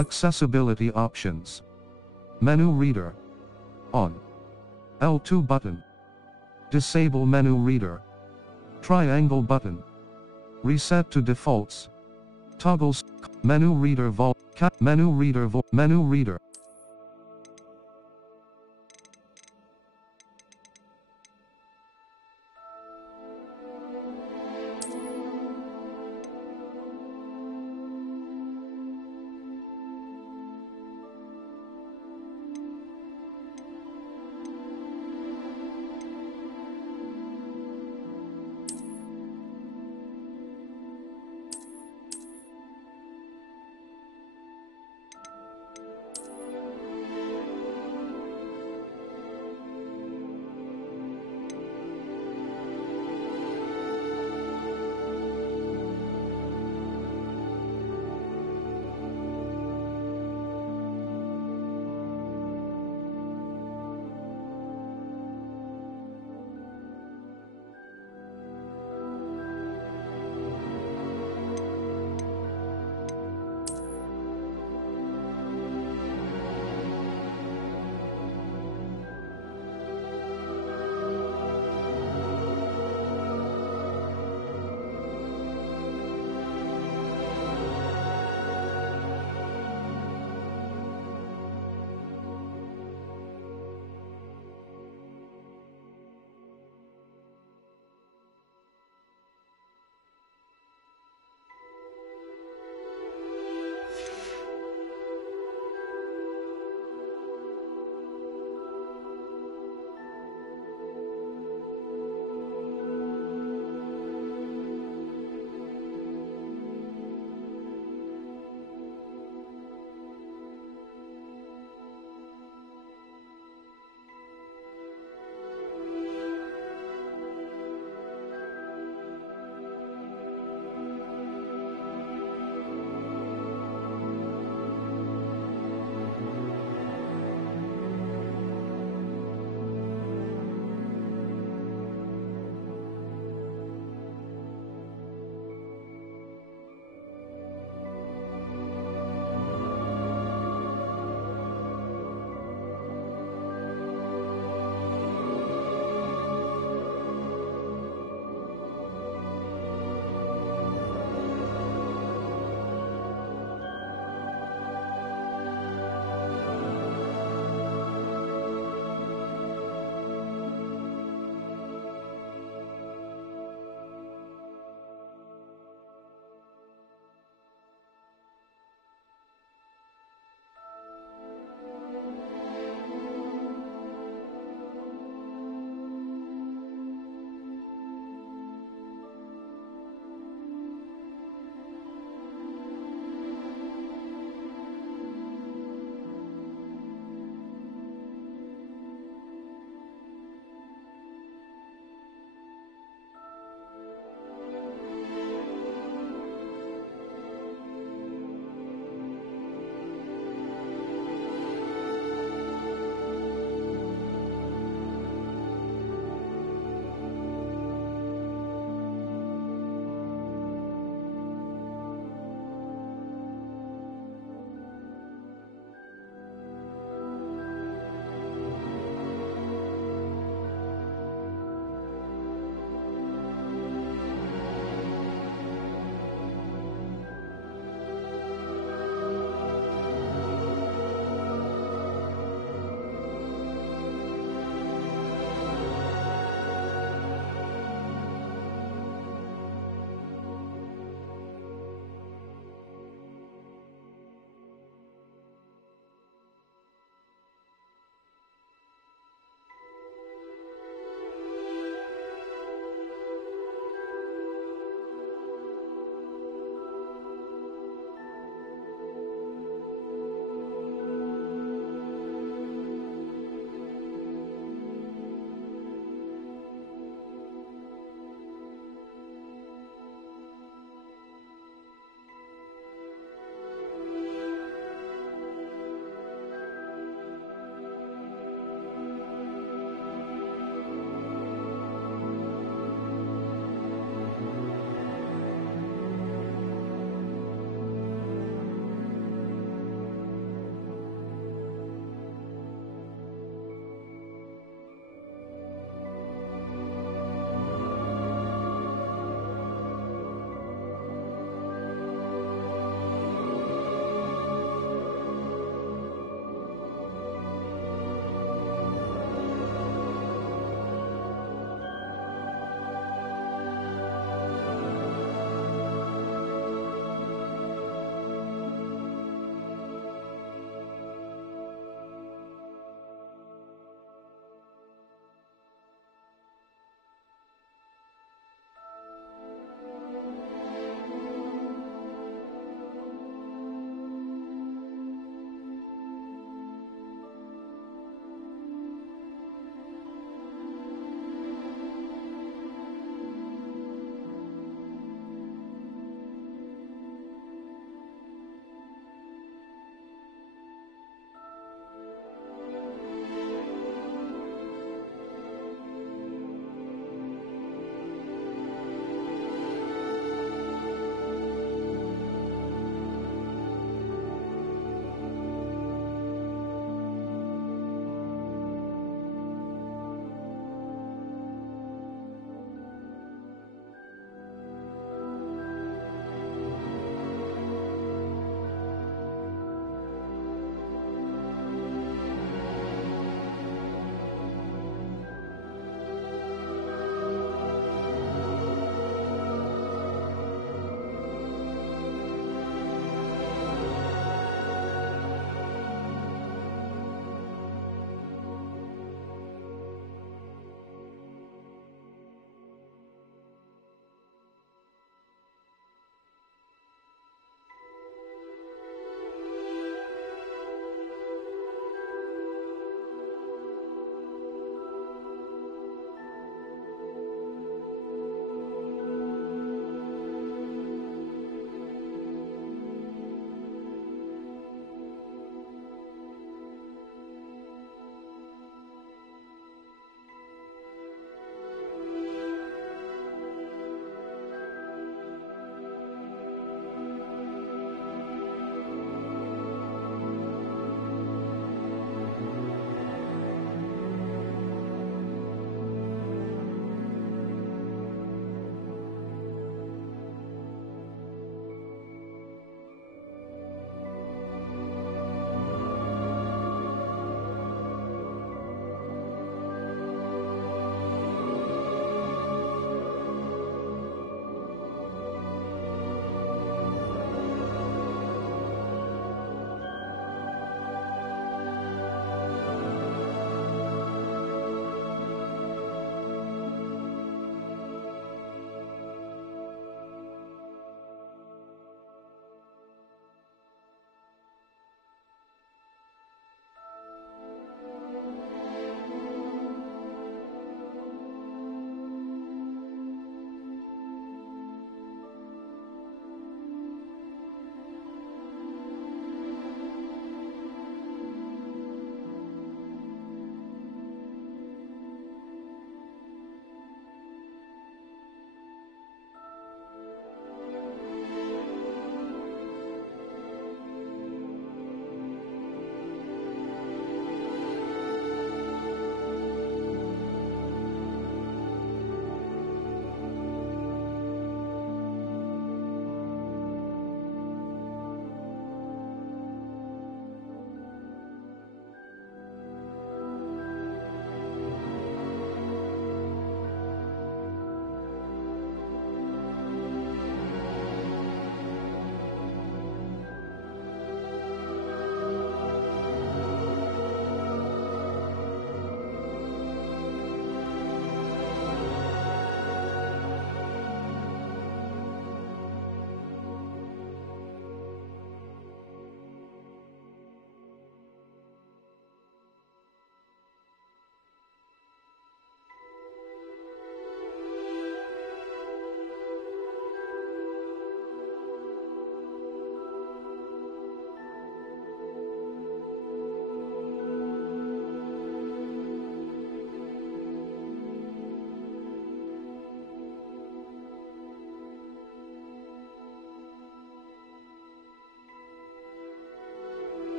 Accessibility options. Menu reader. On. L2 button. Disable menu reader. Triangle button. Reset to defaults. Toggles. Menu reader menu reader menu reader.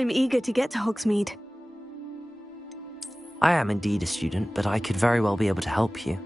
I'm eager to get to Hogsmeade. I am indeed a student, but I could very well be able to help you.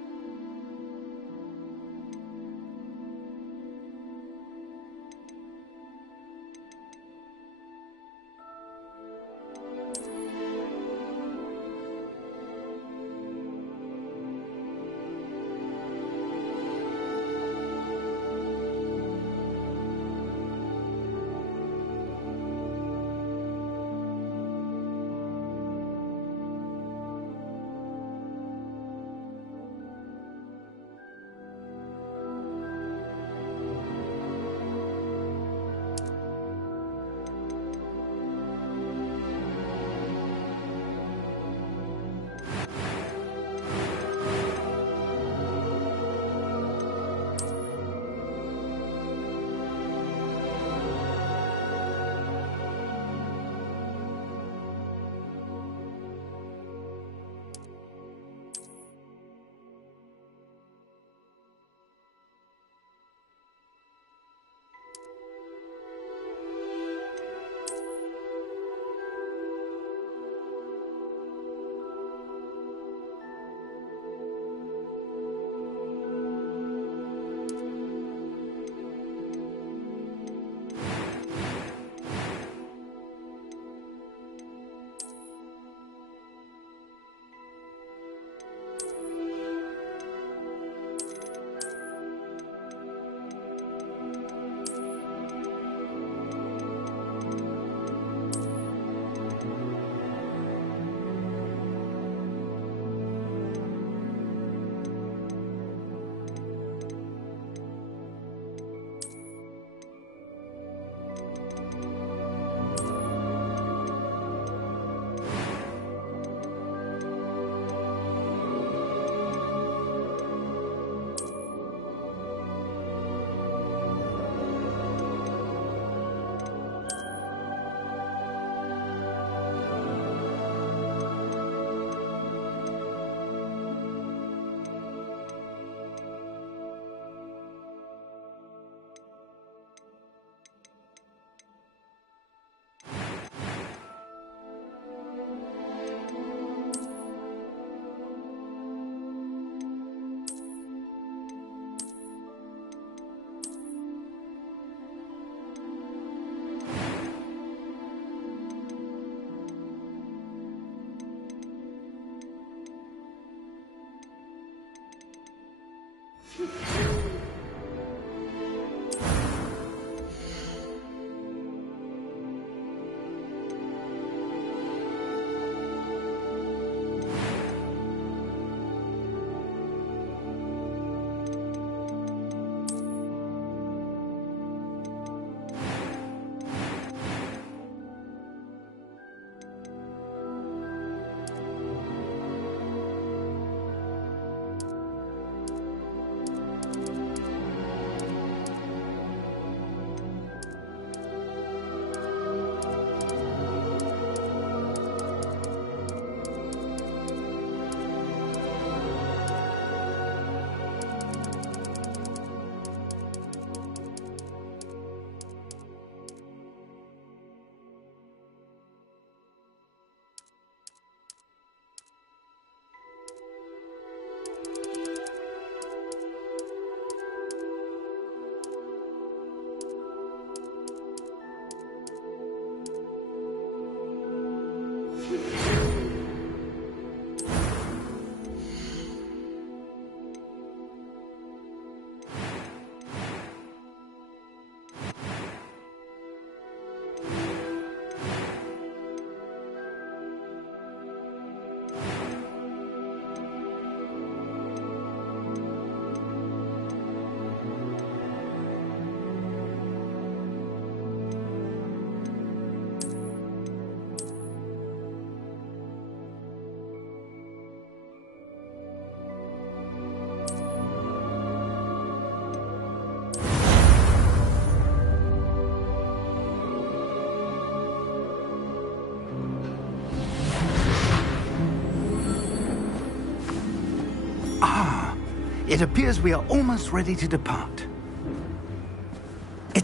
It appears we are almost ready to depart.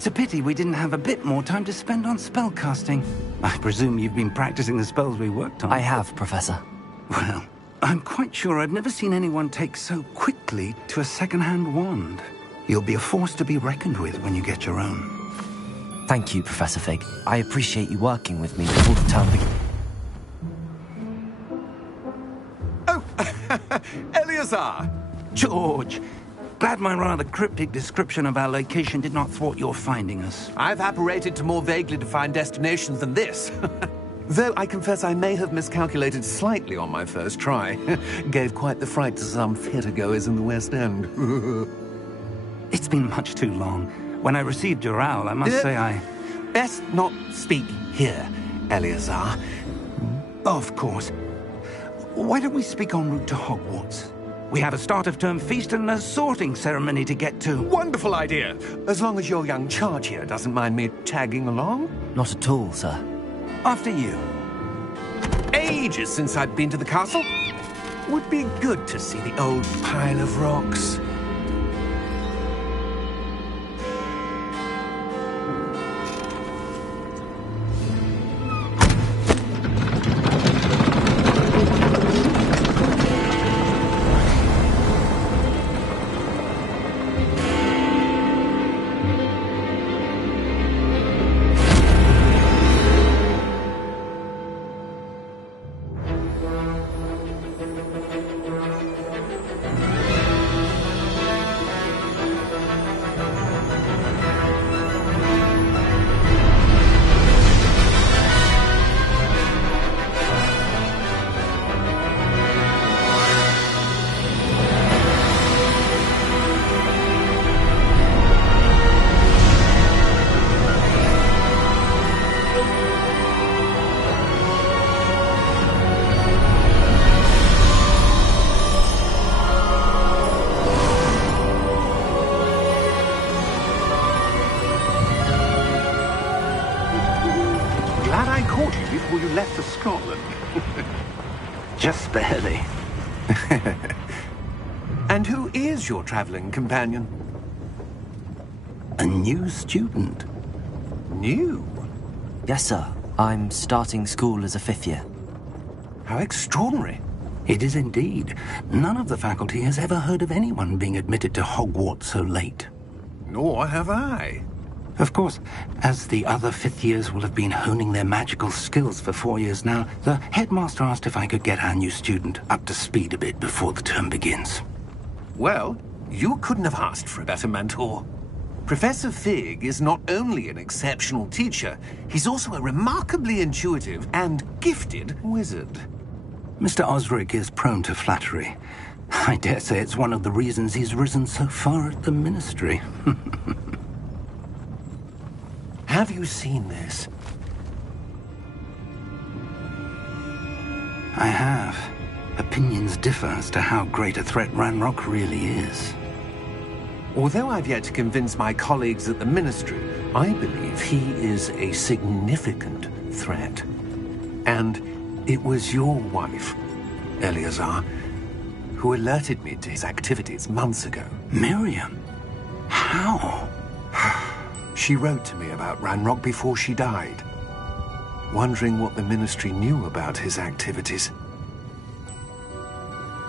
It's a pity we didn't have a bit more time to spend on spellcasting. I presume you've been practicing the spells we worked on. I have, Professor. Well, I'm quite sure I've never seen anyone take so quickly to a second-hand wand. You'll be a force to be reckoned with when you get your own. Thank you, Professor Fig. I appreciate you working with me before the term begins. Oh, Eleazar! George! Glad my rather cryptic description of our location did not thwart your finding us. I've apparated to more vaguely defined destinations than this. Though I confess I may have miscalculated slightly on my first try. Gave quite the fright to some theatre-goers in the West End. It's been much too long. When I received your owl, I must say I... Best not speak here, Eleazar. Of course. Why don't we speak en route to Hogwarts? We have a start-of-term feast and a sorting ceremony to get to. Wonderful idea! As long as your young charge here doesn't mind me tagging along. Not at all, sir. After you. Ages since I'd been to the castle. Would be good to see the old pile of rocks. Glad I caught you before you left for Scotland. Just barely. And who is your traveling companion? A new student. New? Yes, sir. I'm starting school as a 5th year. How extraordinary. It is indeed. None of the faculty has ever heard of anyone being admitted to Hogwarts so late. Nor have I. Of course, as the other 5th years will have been honing their magical skills for 4 years now, the headmaster asked if I could get our new student up to speed a bit before the term begins. Well, you couldn't have asked for a better mentor. Professor Fig is not only an exceptional teacher, he's also a remarkably intuitive and gifted wizard. Mr. Osric is prone to flattery. I dare say it's one of the reasons he's risen so far at the ministry. Have you seen this? I have. Opinions differ as to how great a threat Ranrock really is. Although I've yet to convince my colleagues at the Ministry, I believe he is a significant threat. And it was your wife, Eleazar, who alerted me to his activities months ago. Miriam? How? She wrote to me about Ranrock before she died, wondering what the Ministry knew about his activities.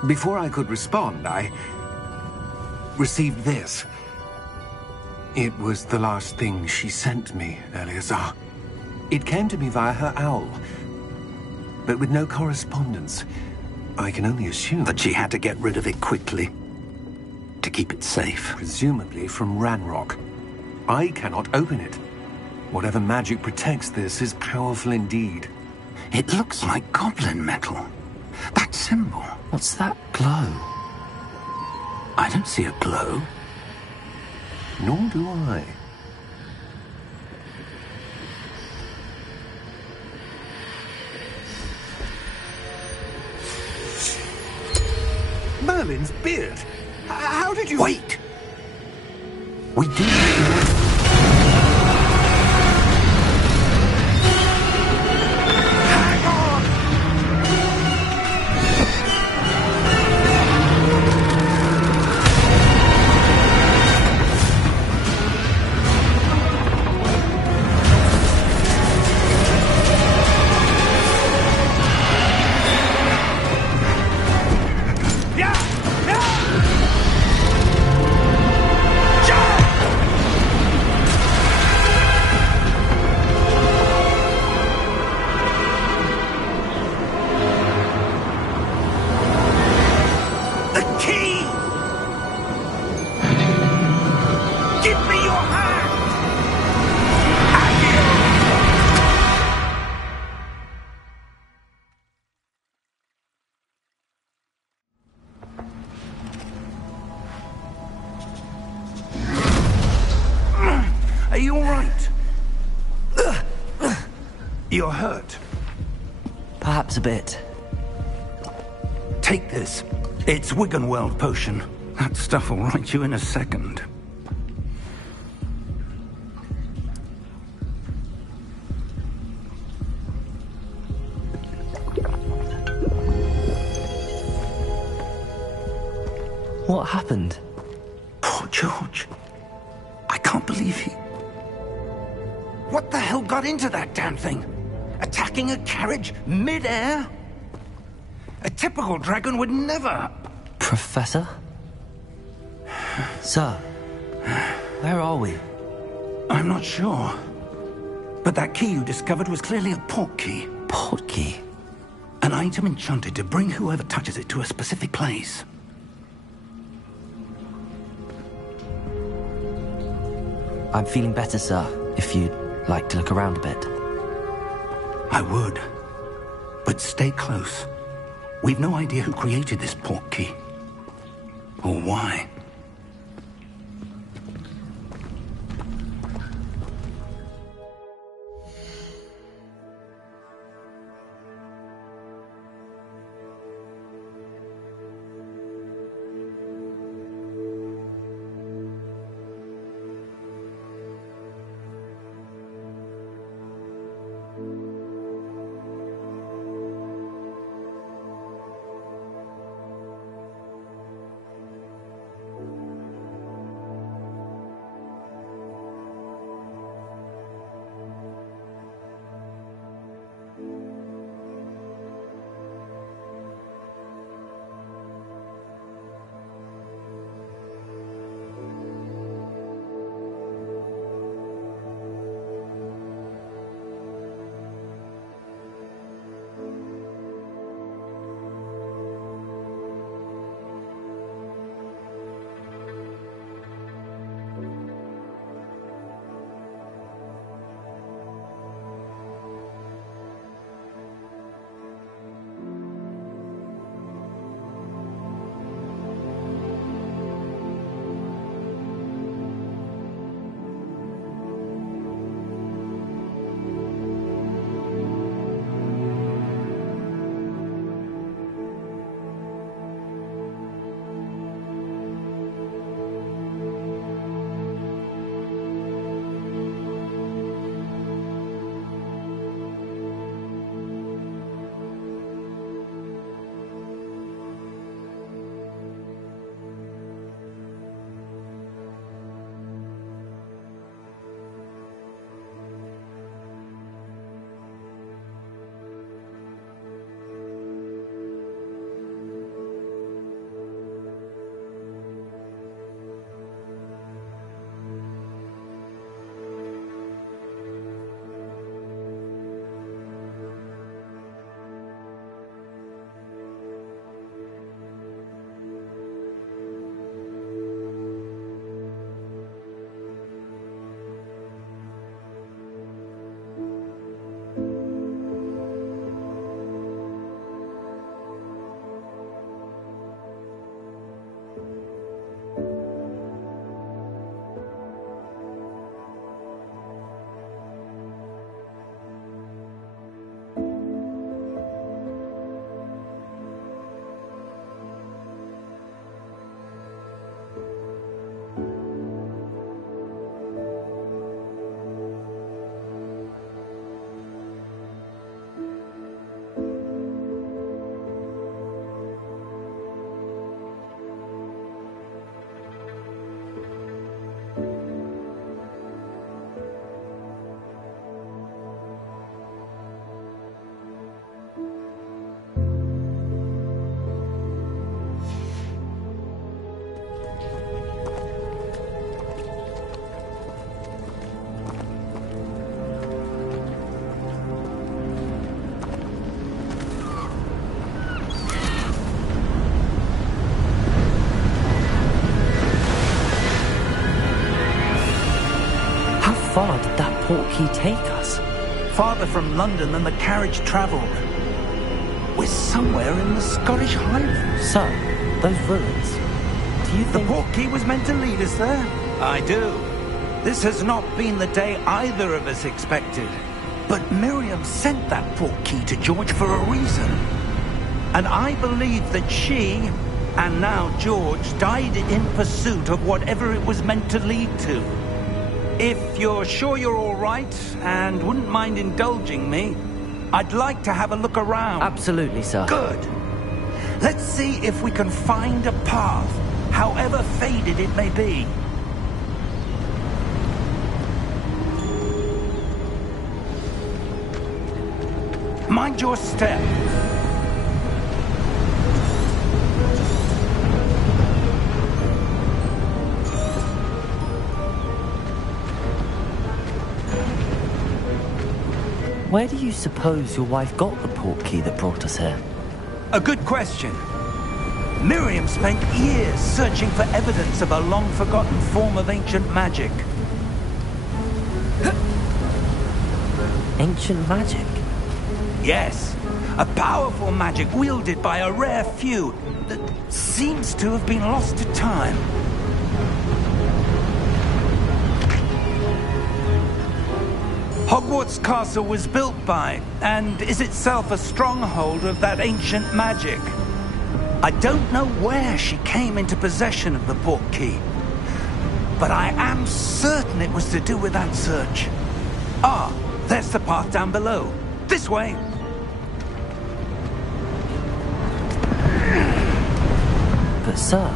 Before I could respond, I received this. It was the last thing she sent me, Eleazar. It came to me via her owl, but with no correspondence. I can only assume That she had to get rid of it quickly, to keep it safe. presumably from Ranrock. I cannot open it. Whatever magic protects this is powerful indeed. It looks like goblin metal. That symbol. What's that glow? I don't see a glow. Nor do I. Merlin's beard. How did you... Wait! We do. Hang on! You're hurt. Perhaps a bit. Take this. It's Wiggenweld potion. That stuff will right you in a second. What happened? Poor George. I can't believe he... What the hell got into that damn thing? Attacking a carriage mid-air? A typical dragon would never... Professor? Sir, where are we? I'm not sure. But that key you discovered was clearly a port key. Port key? An item enchanted to bring whoever touches it to a specific place. I'm feeling better, sir, if you'd like to look around a bit. I would. But stay close. We've no idea who created this port key. Or why. far did that port key take us? Farther from London than the carriage travelled. We're somewhere in the Scottish Highlands. So, those ruins, do you think... The port key was meant to lead us there? I do. This has not been the day either of us expected. But Miriam sent that portkey to George for a reason. And I believe that she, and now George, died in pursuit of whatever it was meant to lead to. If you're sure you're all right, and wouldn't mind indulging me, I'd like to have a look around. Absolutely, sir. Good. Let's see if we can find a path, however faded it may be. Mind your step. Where do you suppose your wife got the portkey that brought us here? A good question. Miriam spent years searching for evidence of a long-forgotten form of ancient magic. Ancient magic? Yes, a powerful magic wielded by a rare few that seems to have been lost to time. Hogwarts Castle was built by, and is itself a stronghold of that ancient magic. I don't know where she came into possession of the portkey, but I am certain it was to do with that search. Ah, there's the path down below. This way. But sir,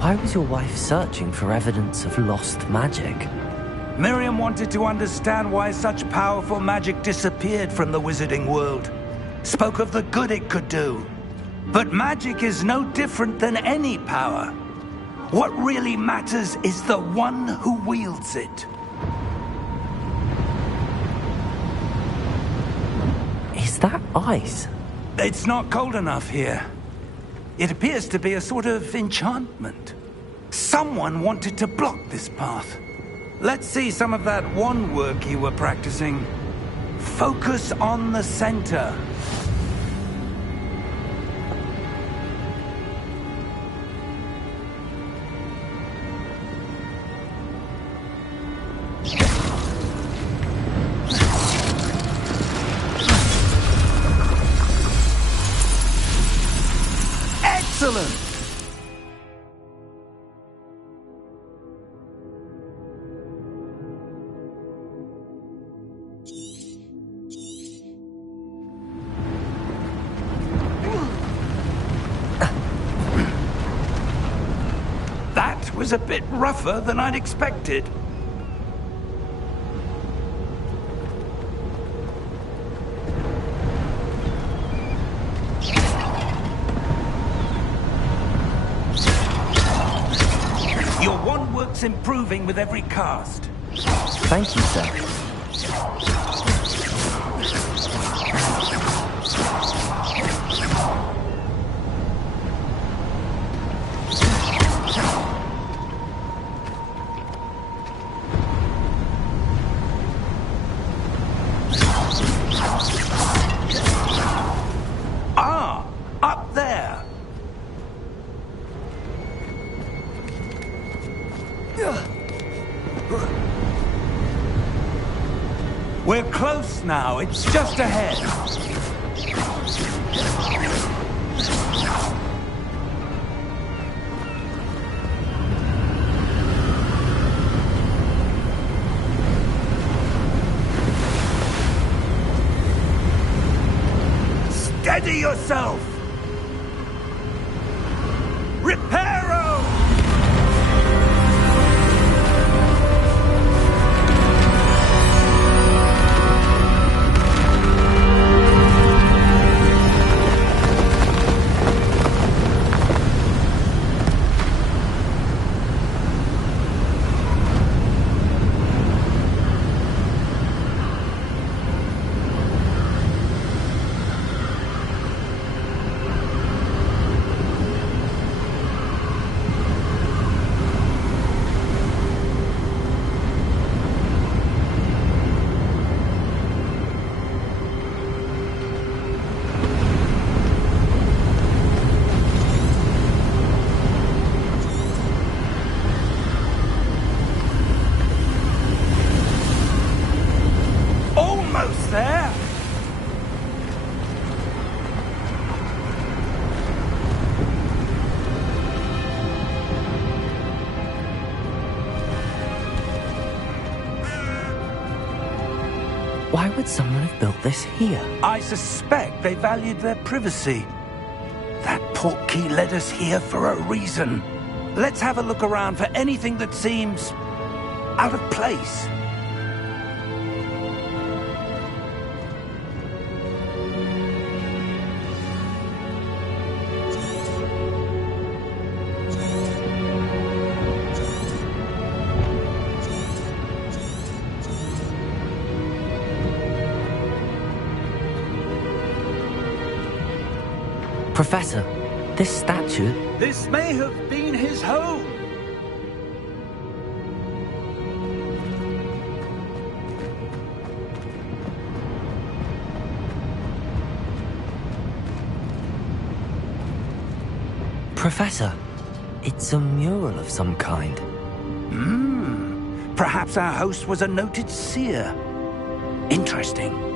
why was your wife searching for evidence of lost magic? Miriam wanted to understand why such powerful magic disappeared from the wizarding world. Spoke of the good it could do. But magic is no different than any power. What really matters is the one who wields it. Is that ice? It's not cold enough here. It appears to be a sort of enchantment. Someone wanted to block this path. Let's see some of that wand work you were practicing. Focus on the center. Excellent! That was a bit rougher than I'd expected. Your wand work's improving with every cast. Thank you, sir. Ah, up there. We're close now. It's just ahead. Steady yourself! Reparo! Almost there. Why would someone have built this here? I suspect they valued their privacy. That portkey led us here for a reason. Let's have a look around for anything that seems out of place. Professor, this statue... This may have been his home. Professor, it's a mural of some kind. Perhaps our host was a noted seer. Interesting.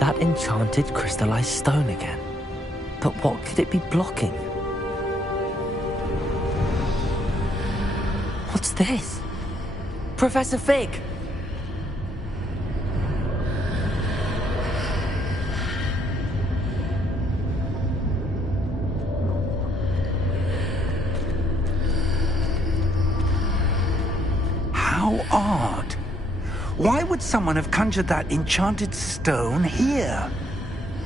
That enchanted crystallized stone again. But what could it be blocking? What's this? Professor Fig! How odd. Why would someone have conjured that enchanted stone here?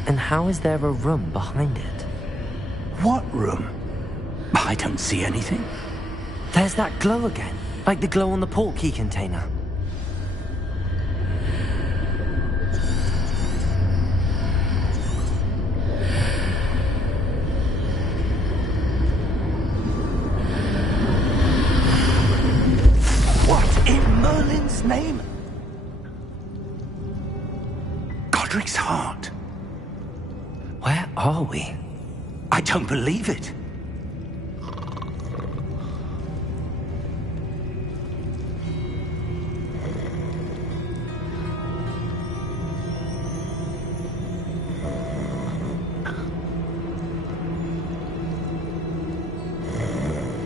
And how is there a room behind it? What room? I don't see anything. There's that glow again, like the glow on the portkey container. What in Merlin's name? Godric's heart. Where are we? I don't believe it.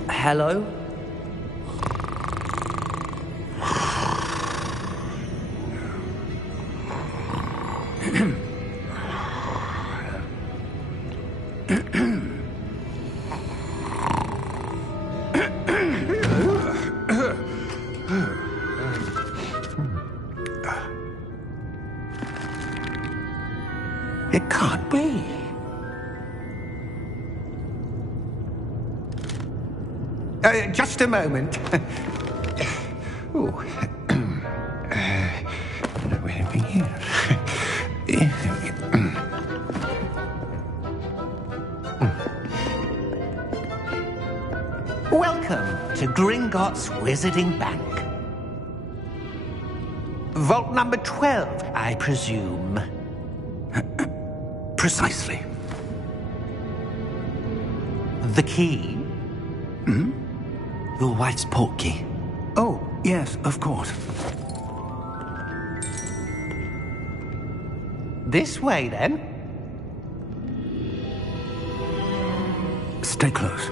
Hello? It can't be. Just a moment. Ooh. Where are we here? Welcome to Gringotts Wizarding Bank. Vault number 12, I presume. Precisely. The key? Your wife's portkey. Oh, yes, of course. This way, then. Stay close.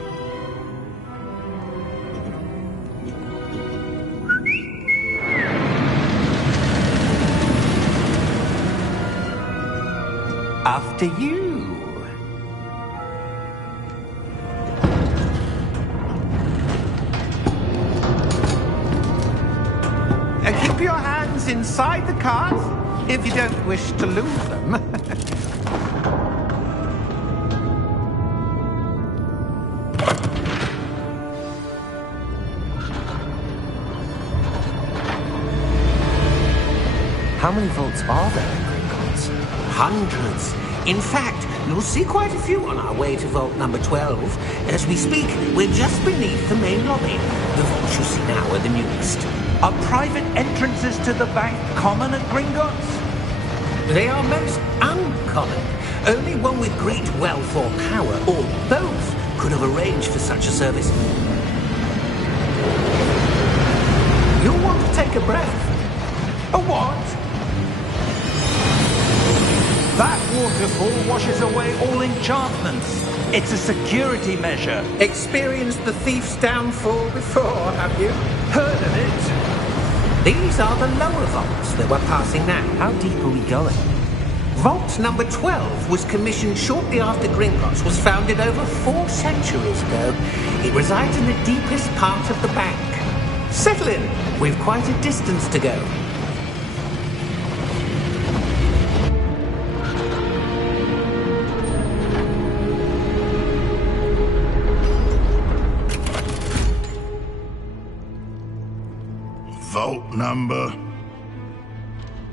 After you. Keep your hands inside the cart if you don't wish to lose them. How many vaults are there in Gringotts? Hundreds. In fact, you'll see quite a few on our way to vault number 12. As we speak, we're just beneath the main lobby. The vaults you see now are the newest. Are private entrances to the bank common at Gringotts? They are most uncommon. Only one with great wealth or power, or both, could have arranged for such a service. You'll want to take a breath. A what? That waterfall washes away all enchantments. It's a security measure. Experienced the thief's downfall before, have you? Heard of it? These are the lower vaults that we're passing now. How deep are we going? Vault number 12 was commissioned shortly after Gringotts was founded over 4 centuries ago. It resides in the deepest part of the bank. Settle in. We've quite a distance to go. Vault number?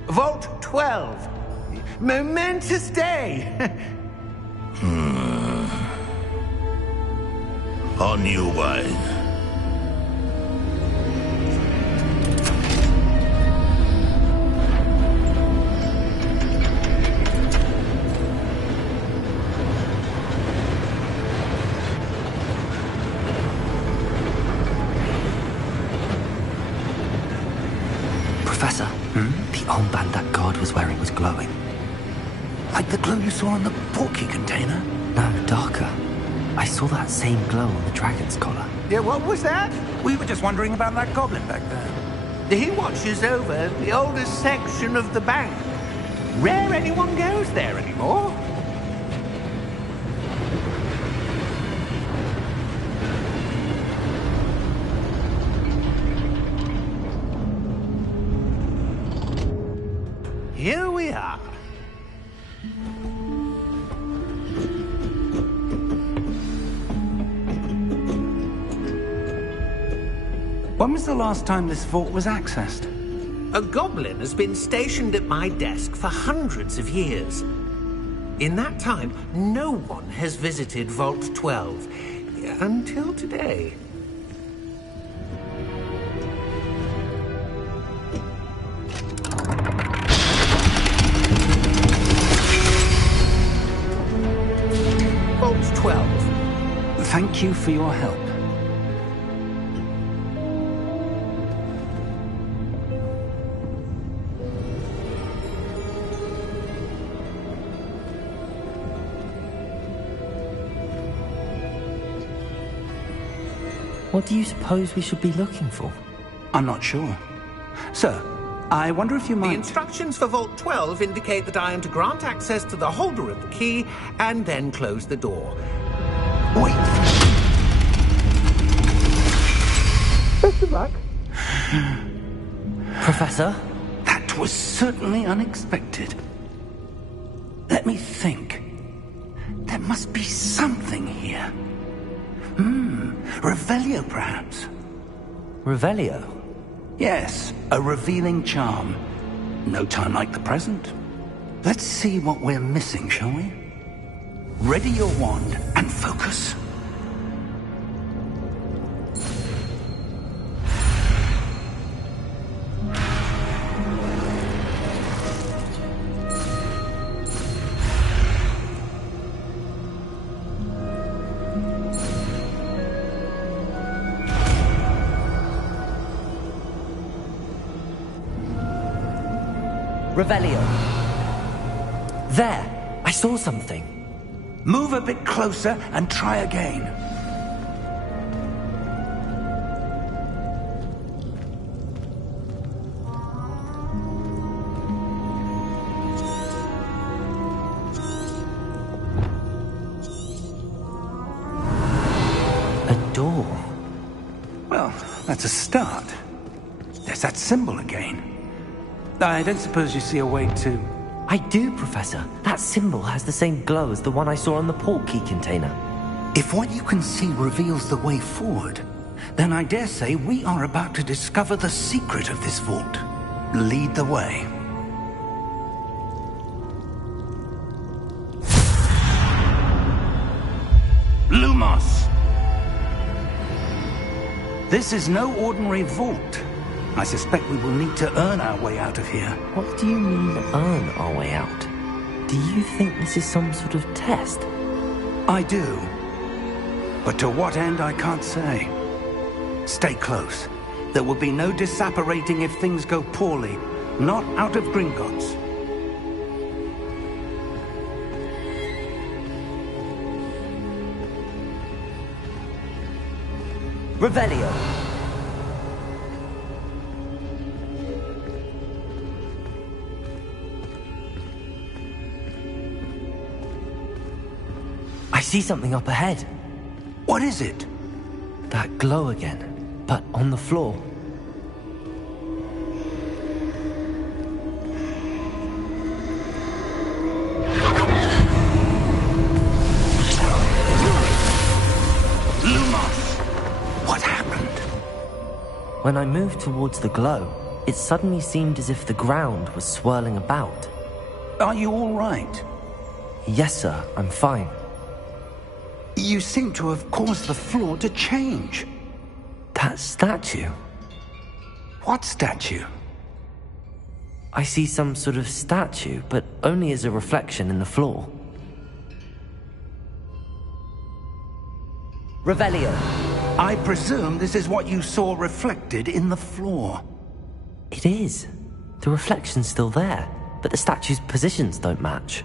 Vault 12. Momentous day. On your way. Professor, the armband that guard was wearing was glowing. Like the glow you saw in the portkey container? No, darker. I saw that same glow on the dragon's collar. Yeah, what was that? We were just wondering about that goblin back there. He watches over the oldest section of the bank. Rare anyone goes there anymore. Here we are. When was the last time this vault was accessed? A goblin has been stationed at my desk for hundreds of years. In that time, no one has visited Vault 12. Until today. Vault 12. Thank you for your help. What do you suppose we should be looking for? I'm not sure. Sir, I wonder if you The might... instructions for Vault 12 indicate that I am to grant access to the holder of the key and then close the door. Wait. Best of luck. Professor? That was certainly unexpected. Let me think. There must be something here. Revelio, perhaps? Revelio? Yes, a revealing charm. No time like the present. Let's see what we're missing, shall we? Ready your wand and focus. Revelio. There! I saw something. Move a bit closer and try again. A door. Well, that's a start. There's that symbol again. I don't suppose you see a way to... I do, Professor. That symbol has the same glow as the one I saw on the portkey container. If what you can see reveals the way forward, then I dare say we are about to discover the secret of this vault. Lead the way. Lumos. This is no ordinary vault. I suspect we will need to earn our way out of here. What do you mean, earn our way out? Do you think this is some sort of test? I do. But to what end, I can't say. Stay close. There will be no disapparating if things go poorly. Not out of Gringotts. Revelio. I see something up ahead. What is it? That glow again, but on the floor. When I moved towards the glow, it suddenly seemed as if the ground was swirling about. Are you all right? Yes, sir, I'm fine. You seem to have caused the floor to change. That statue? What statue? I see some sort of statue, but only as a reflection in the floor. Revelio. I presume this is what you saw reflected in the floor. It is. The reflection's still there, but the statue's positions don't match.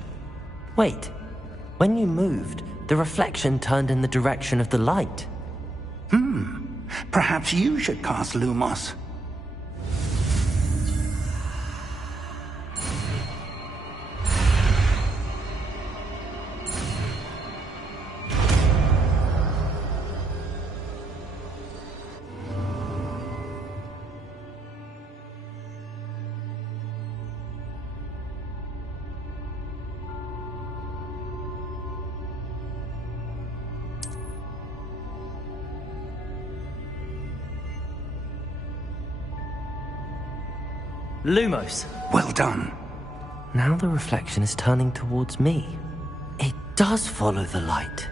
Wait, when you moved, the reflection turned in the direction of the light. Perhaps you should cast Lumos. Lumos. Well done. Now the reflection is turning towards me. It does follow the light.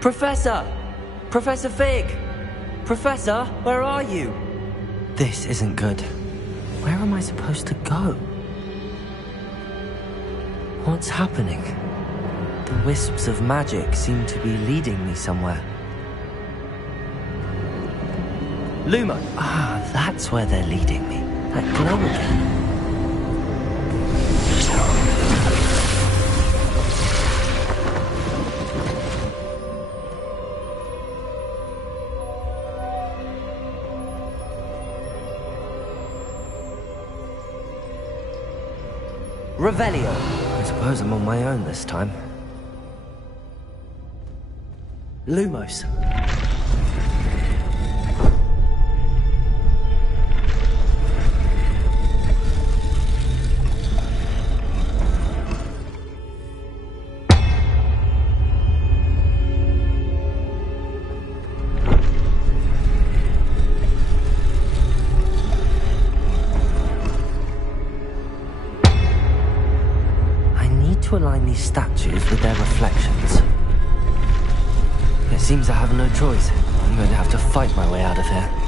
Professor! Professor Fig! Professor, where are you? This isn't good. Where am I supposed to go? What's happening? The wisps of magic seem to be leading me somewhere. Lumo! Ah, that's where they're leading me. That glow again. Revelio. I suppose I'm on my own this time. Lumos. to align these statues with their reflections. It seems I have no choice. I'm going to have to fight my way out of here.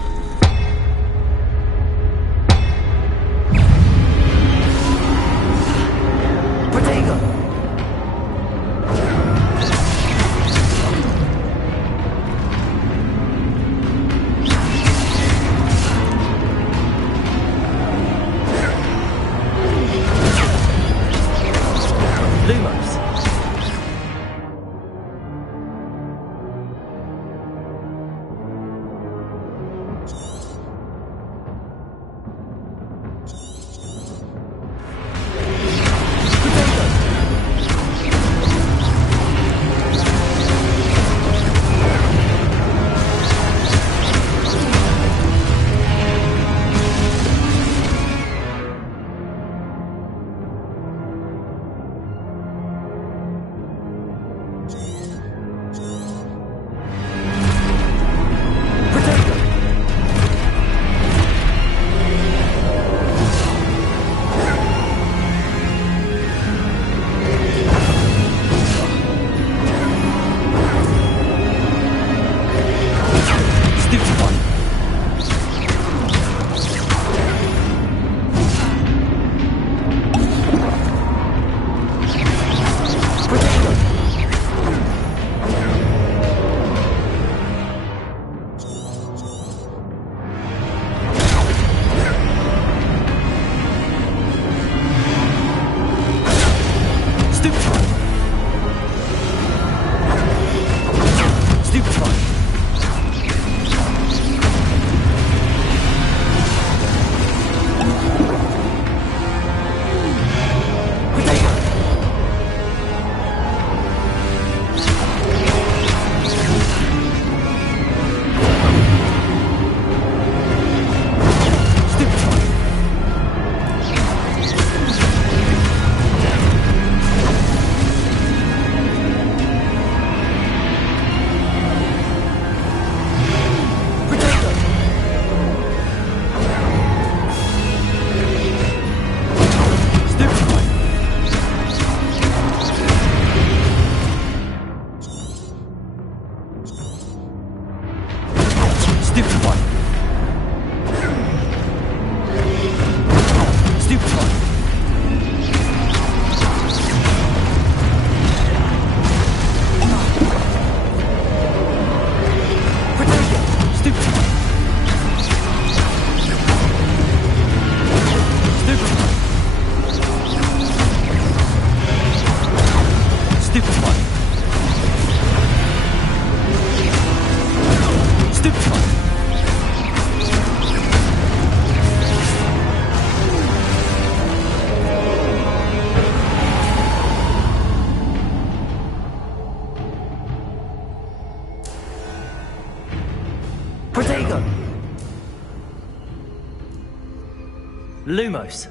Lumos.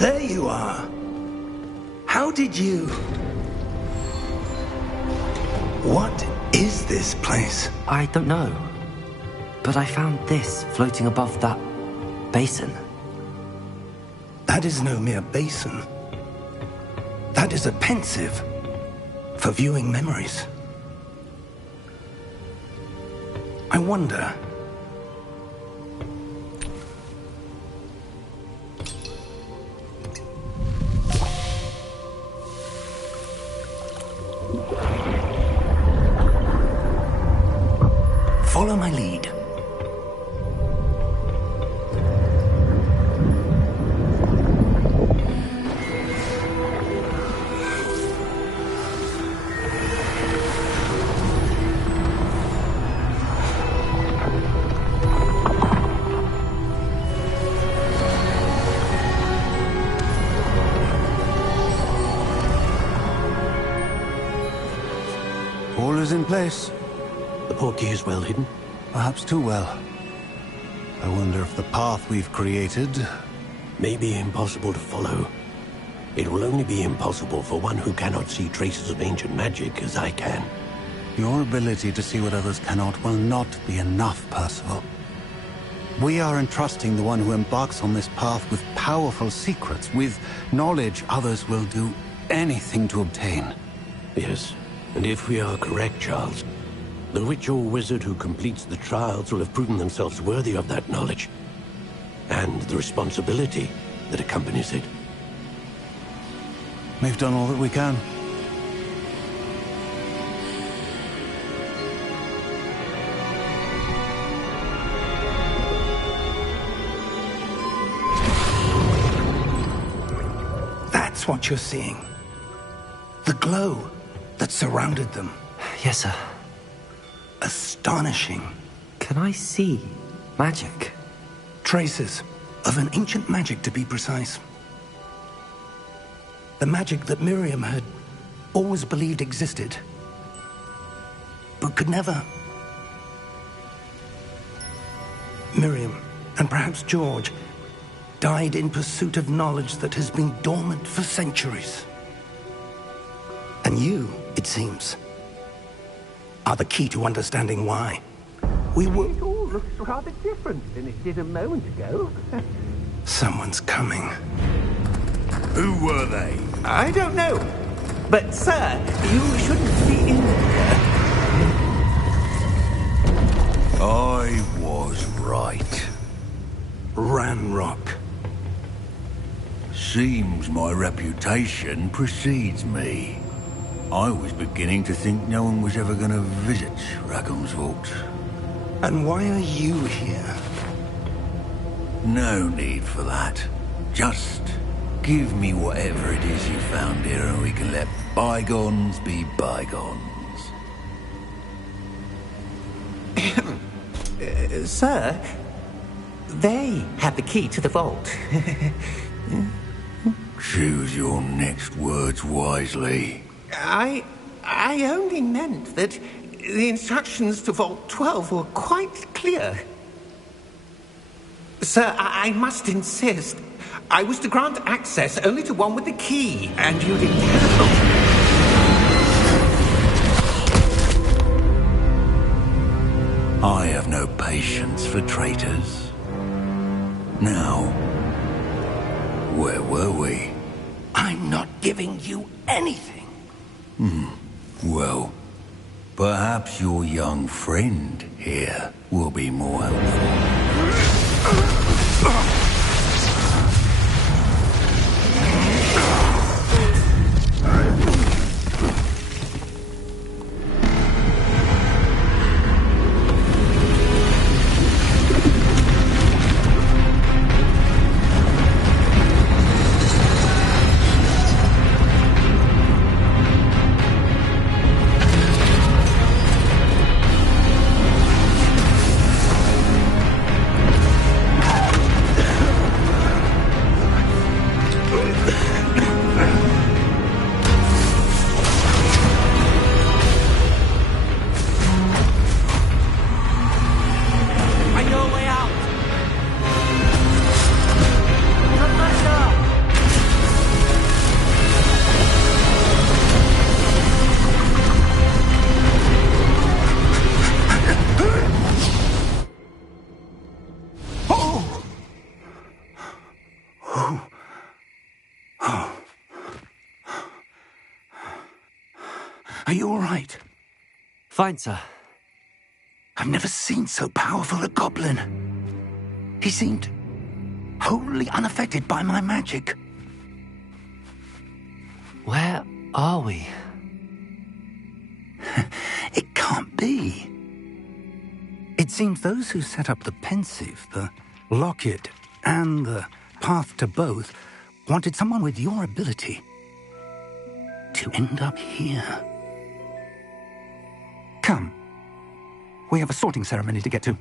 There you are. How did you... What is this place? I don't know. But I found this floating above that basin. That is no mere basin. That is a pensive for viewing memories. I wonder Follow my lead. All is in place. The portkey is well hidden. Perhaps too well. I wonder if the path we've created... May be impossible to follow. It will only be impossible for one who cannot see traces of ancient magic as I can. Your ability to see what others cannot will not be enough, Percival. We are entrusting the one who embarks on this path with powerful secrets, with knowledge others will do anything to obtain. Yes, and if we are correct, Charles, the witch or wizard who completes the trials will have proven themselves worthy of that knowledge, and the responsibility that accompanies it. We've done all that we can. That's what you're seeing. The glow that surrounded them. Yes, sir. Astonishing. Can I see magic? Traces of an ancient magic, to be precise. The magic that Miriam had always believed existed, but could never. Miriam, and perhaps George, died in pursuit of knowledge that has been dormant for centuries. And you, it seems, are the key to understanding why. We were... It all looks rather different than it did a moment ago. Someone's coming. Who were they? I don't know. But, sir, you shouldn't be in there. I was right. Ranrock. Seems my reputation precedes me. I was beginning to think no one was ever going to visit Rackham's vault. And why are you here? No need for that. Just give me whatever it is you found here and we can let bygones be bygones. Sir, they have the key to the vault. Choose your next words wisely. I only meant that the instructions to Vault 12 were quite clear. Sir, I must insist. I was to grant access only to one with the key, and you didn't have... I have no patience for traitors. Now, where were we? I'm not giving you anything. Well, perhaps your young friend here will be more helpful. Are you all right? Fine, sir. I've never seen so powerful a goblin. He seemed wholly unaffected by my magic. Where are we? It can't be. seems those who set up the pensive, the locket, and the path to both wanted someone with your ability to end up here. Come. We have a sorting ceremony to get to.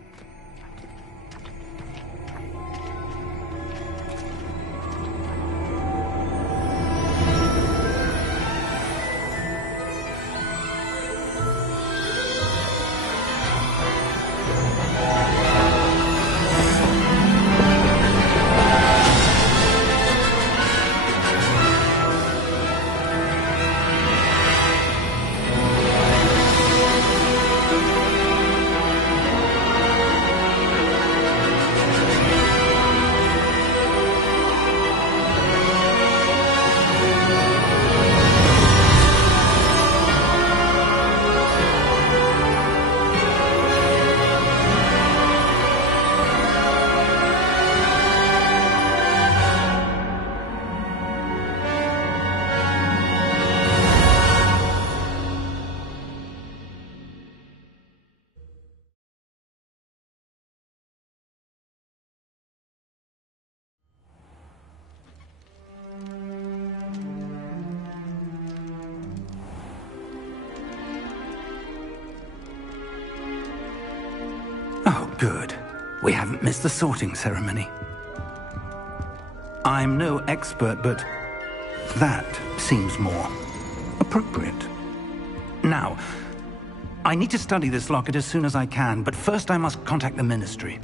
Oh, good. We haven't missed the sorting ceremony. I'm no expert, but that seems more appropriate. Now, I need to study this locket as soon as I can, but first I must contact the Ministry.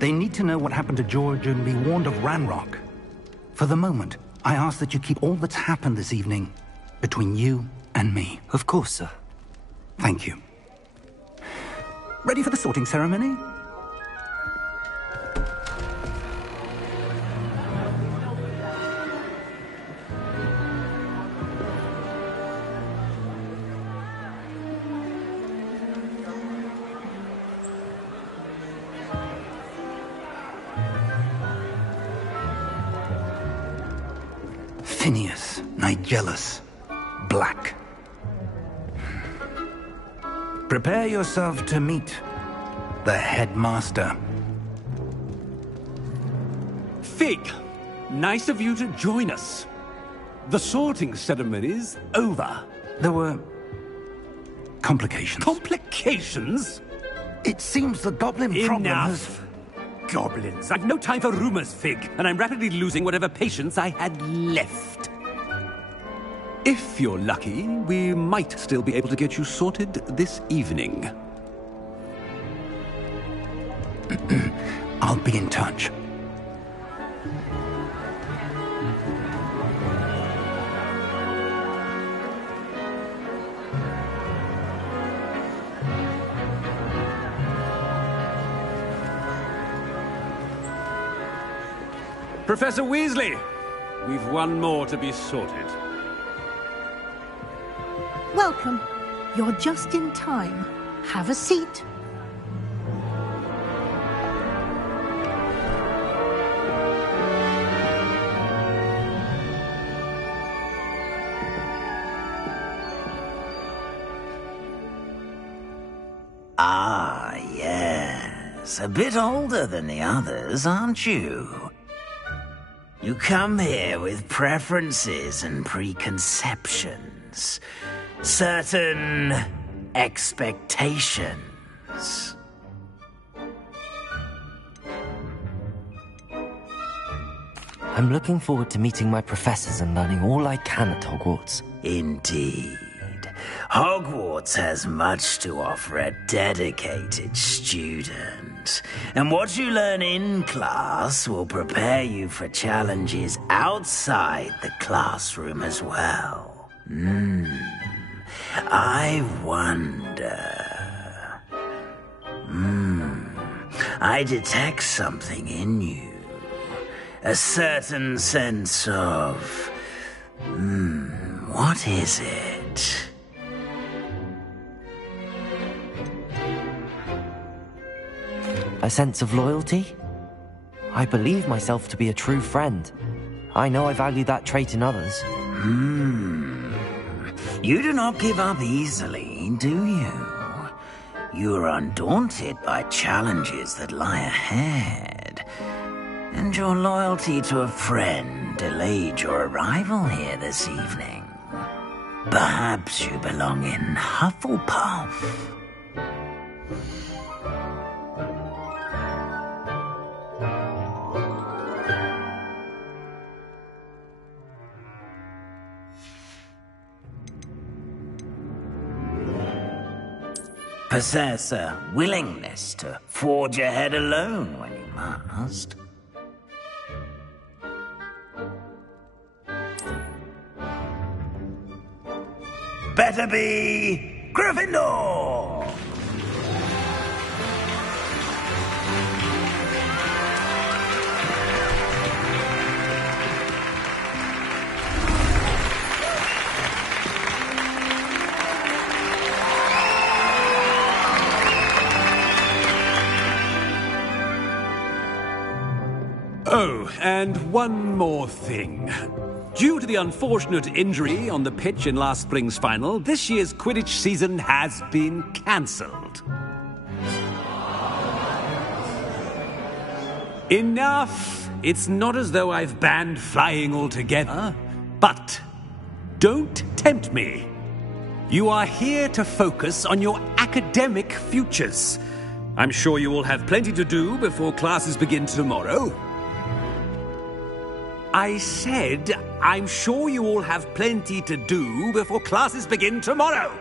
They need to know what happened to George and be warned of Ranrock. For the moment, I ask that you keep all that's happened this evening between you and me. Of course, sir. Thank you. Ready for the sorting ceremony? Phineas, Nigellus, Black. Prepare yourself to meet the headmaster. Fig, nice of you to join us. The sorting ceremony's over. There were complications. Complications? It seems the goblin problem has... Enough. Goblins. I've no time for rumors, Fig, and I'm rapidly losing whatever patience I had left. If you're lucky, we might still be able to get you sorted this evening. I'll be in touch. Professor Weasley, we've one more to be sorted. Welcome. You're just in time. Have a seat. Ah, yes. A bit older than the others, aren't you? You come here with preferences and preconceptions. Certain expectations. I'm looking forward to meeting my professors and learning all I can at Hogwarts. Indeed. Hogwarts has much to offer a dedicated student. And what you learn in class will prepare you for challenges outside the classroom as well. I wonder... I detect something in you. A certain sense of... what is it? A sense of loyalty? I believe myself to be a true friend. I know I value that trait in others. You do not give up easily, do you? You are undaunted by challenges that lie ahead, and your loyalty to a friend delayed your arrival here this evening. Perhaps you belong in Hufflepuff. Possess a willingness to forge ahead alone when you must. Better be Gryffindor! Oh, and one more thing. Due to the unfortunate injury on the pitch in last spring's final, this year's Quidditch season has been cancelled. Enough! It's not as though I've banned flying altogether, but don't tempt me. You are here to focus on your academic futures. I'm sure you will have plenty to do before classes begin tomorrow. I said, I'm sure you all have plenty to do before classes begin tomorrow.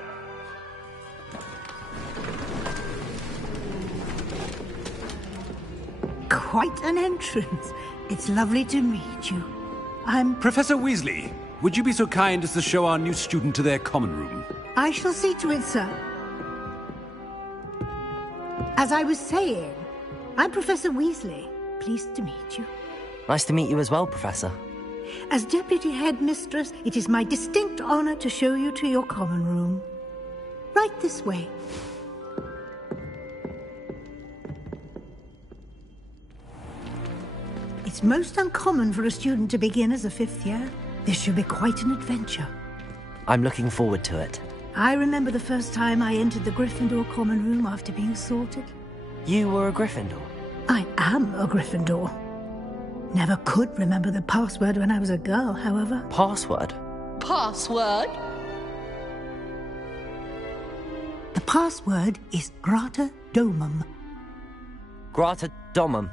Quite an entrance. It's lovely to meet you. I'm... Professor Weasley, would you be so kind as to show our new student to their common room? I shall see to it, sir. As I was saying, I'm Professor Weasley. Pleased to meet you. Nice to meet you as well, Professor. As Deputy Headmistress, it is my distinct honor to show you to your common room. Right this way. It's most uncommon for a student to begin as a fifth year. This should be quite an adventure. I'm looking forward to it. I remember the first time I entered the Gryffindor common room after being sorted. You were a Gryffindor? I am a Gryffindor. Never could remember the password when I was a girl, however. Password? Password? The password is Grata Domum. Grata Domum.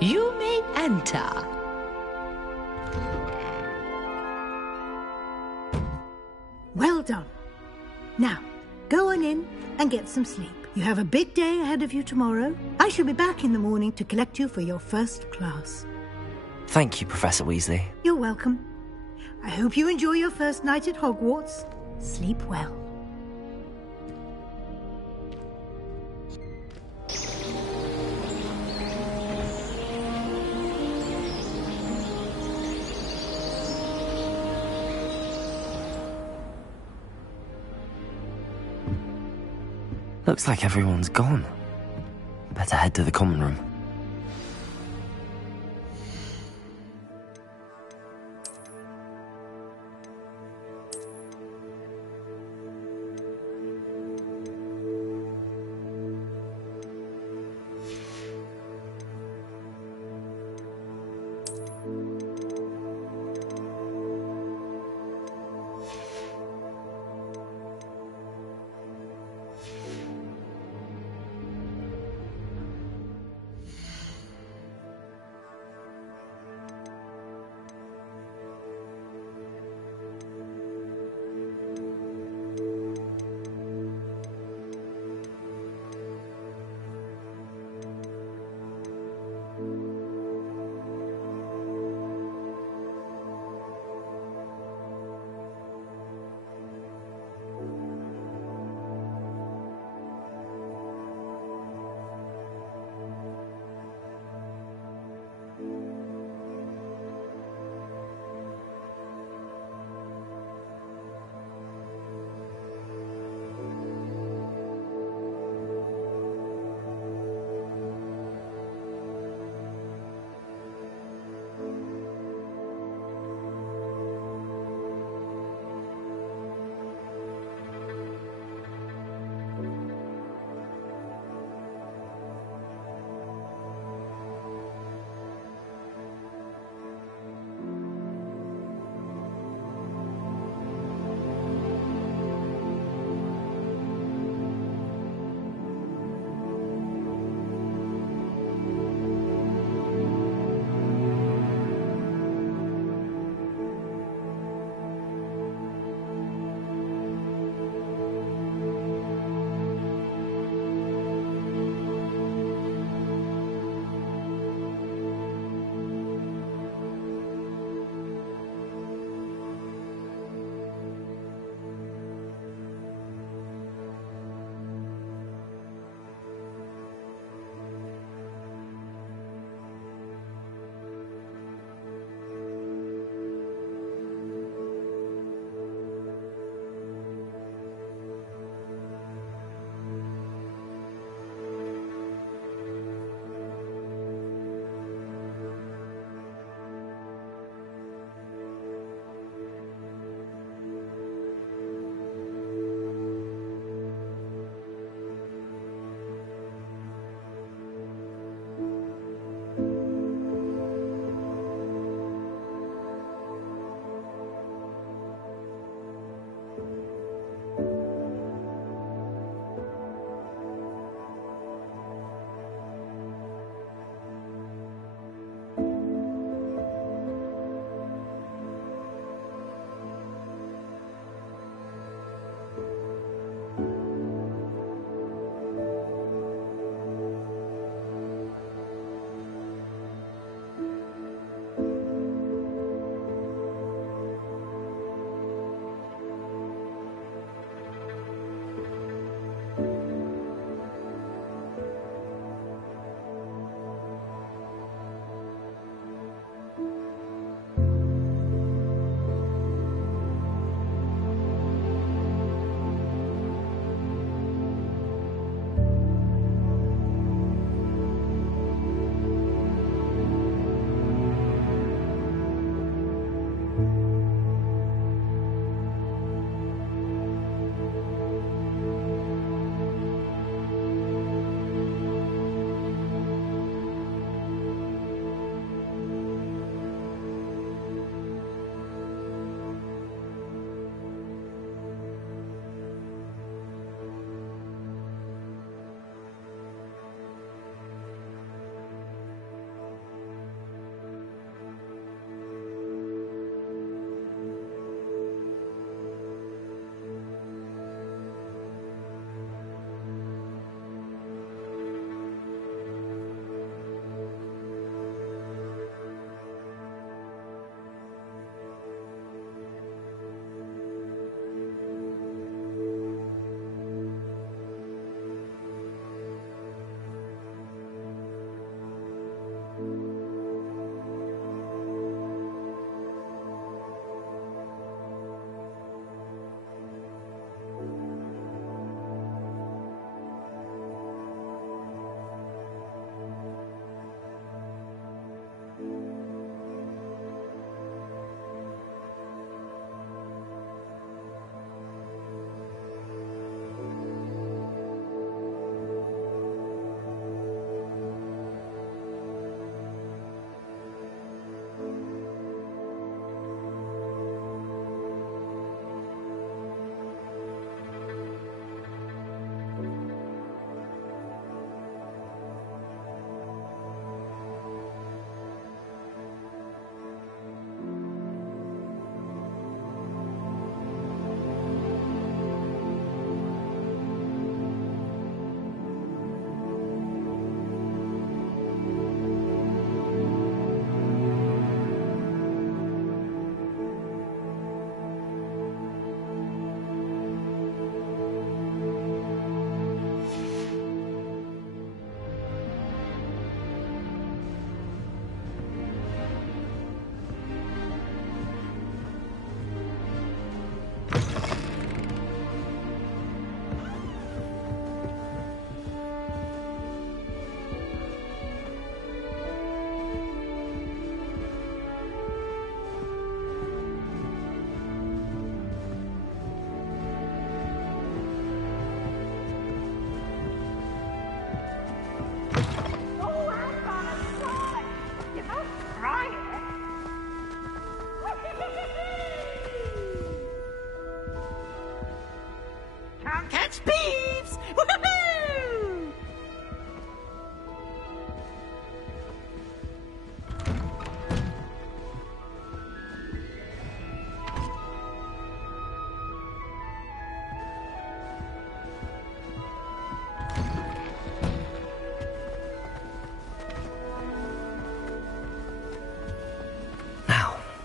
You may enter. Well done. Now, go on in and get some sleep. You have a big day ahead of you tomorrow. I shall be back in the morning to collect you for your first class. Thank you, Professor Weasley. You're welcome. I hope you enjoy your first night at Hogwarts. Sleep well. Looks like everyone's gone. Better head to the common room.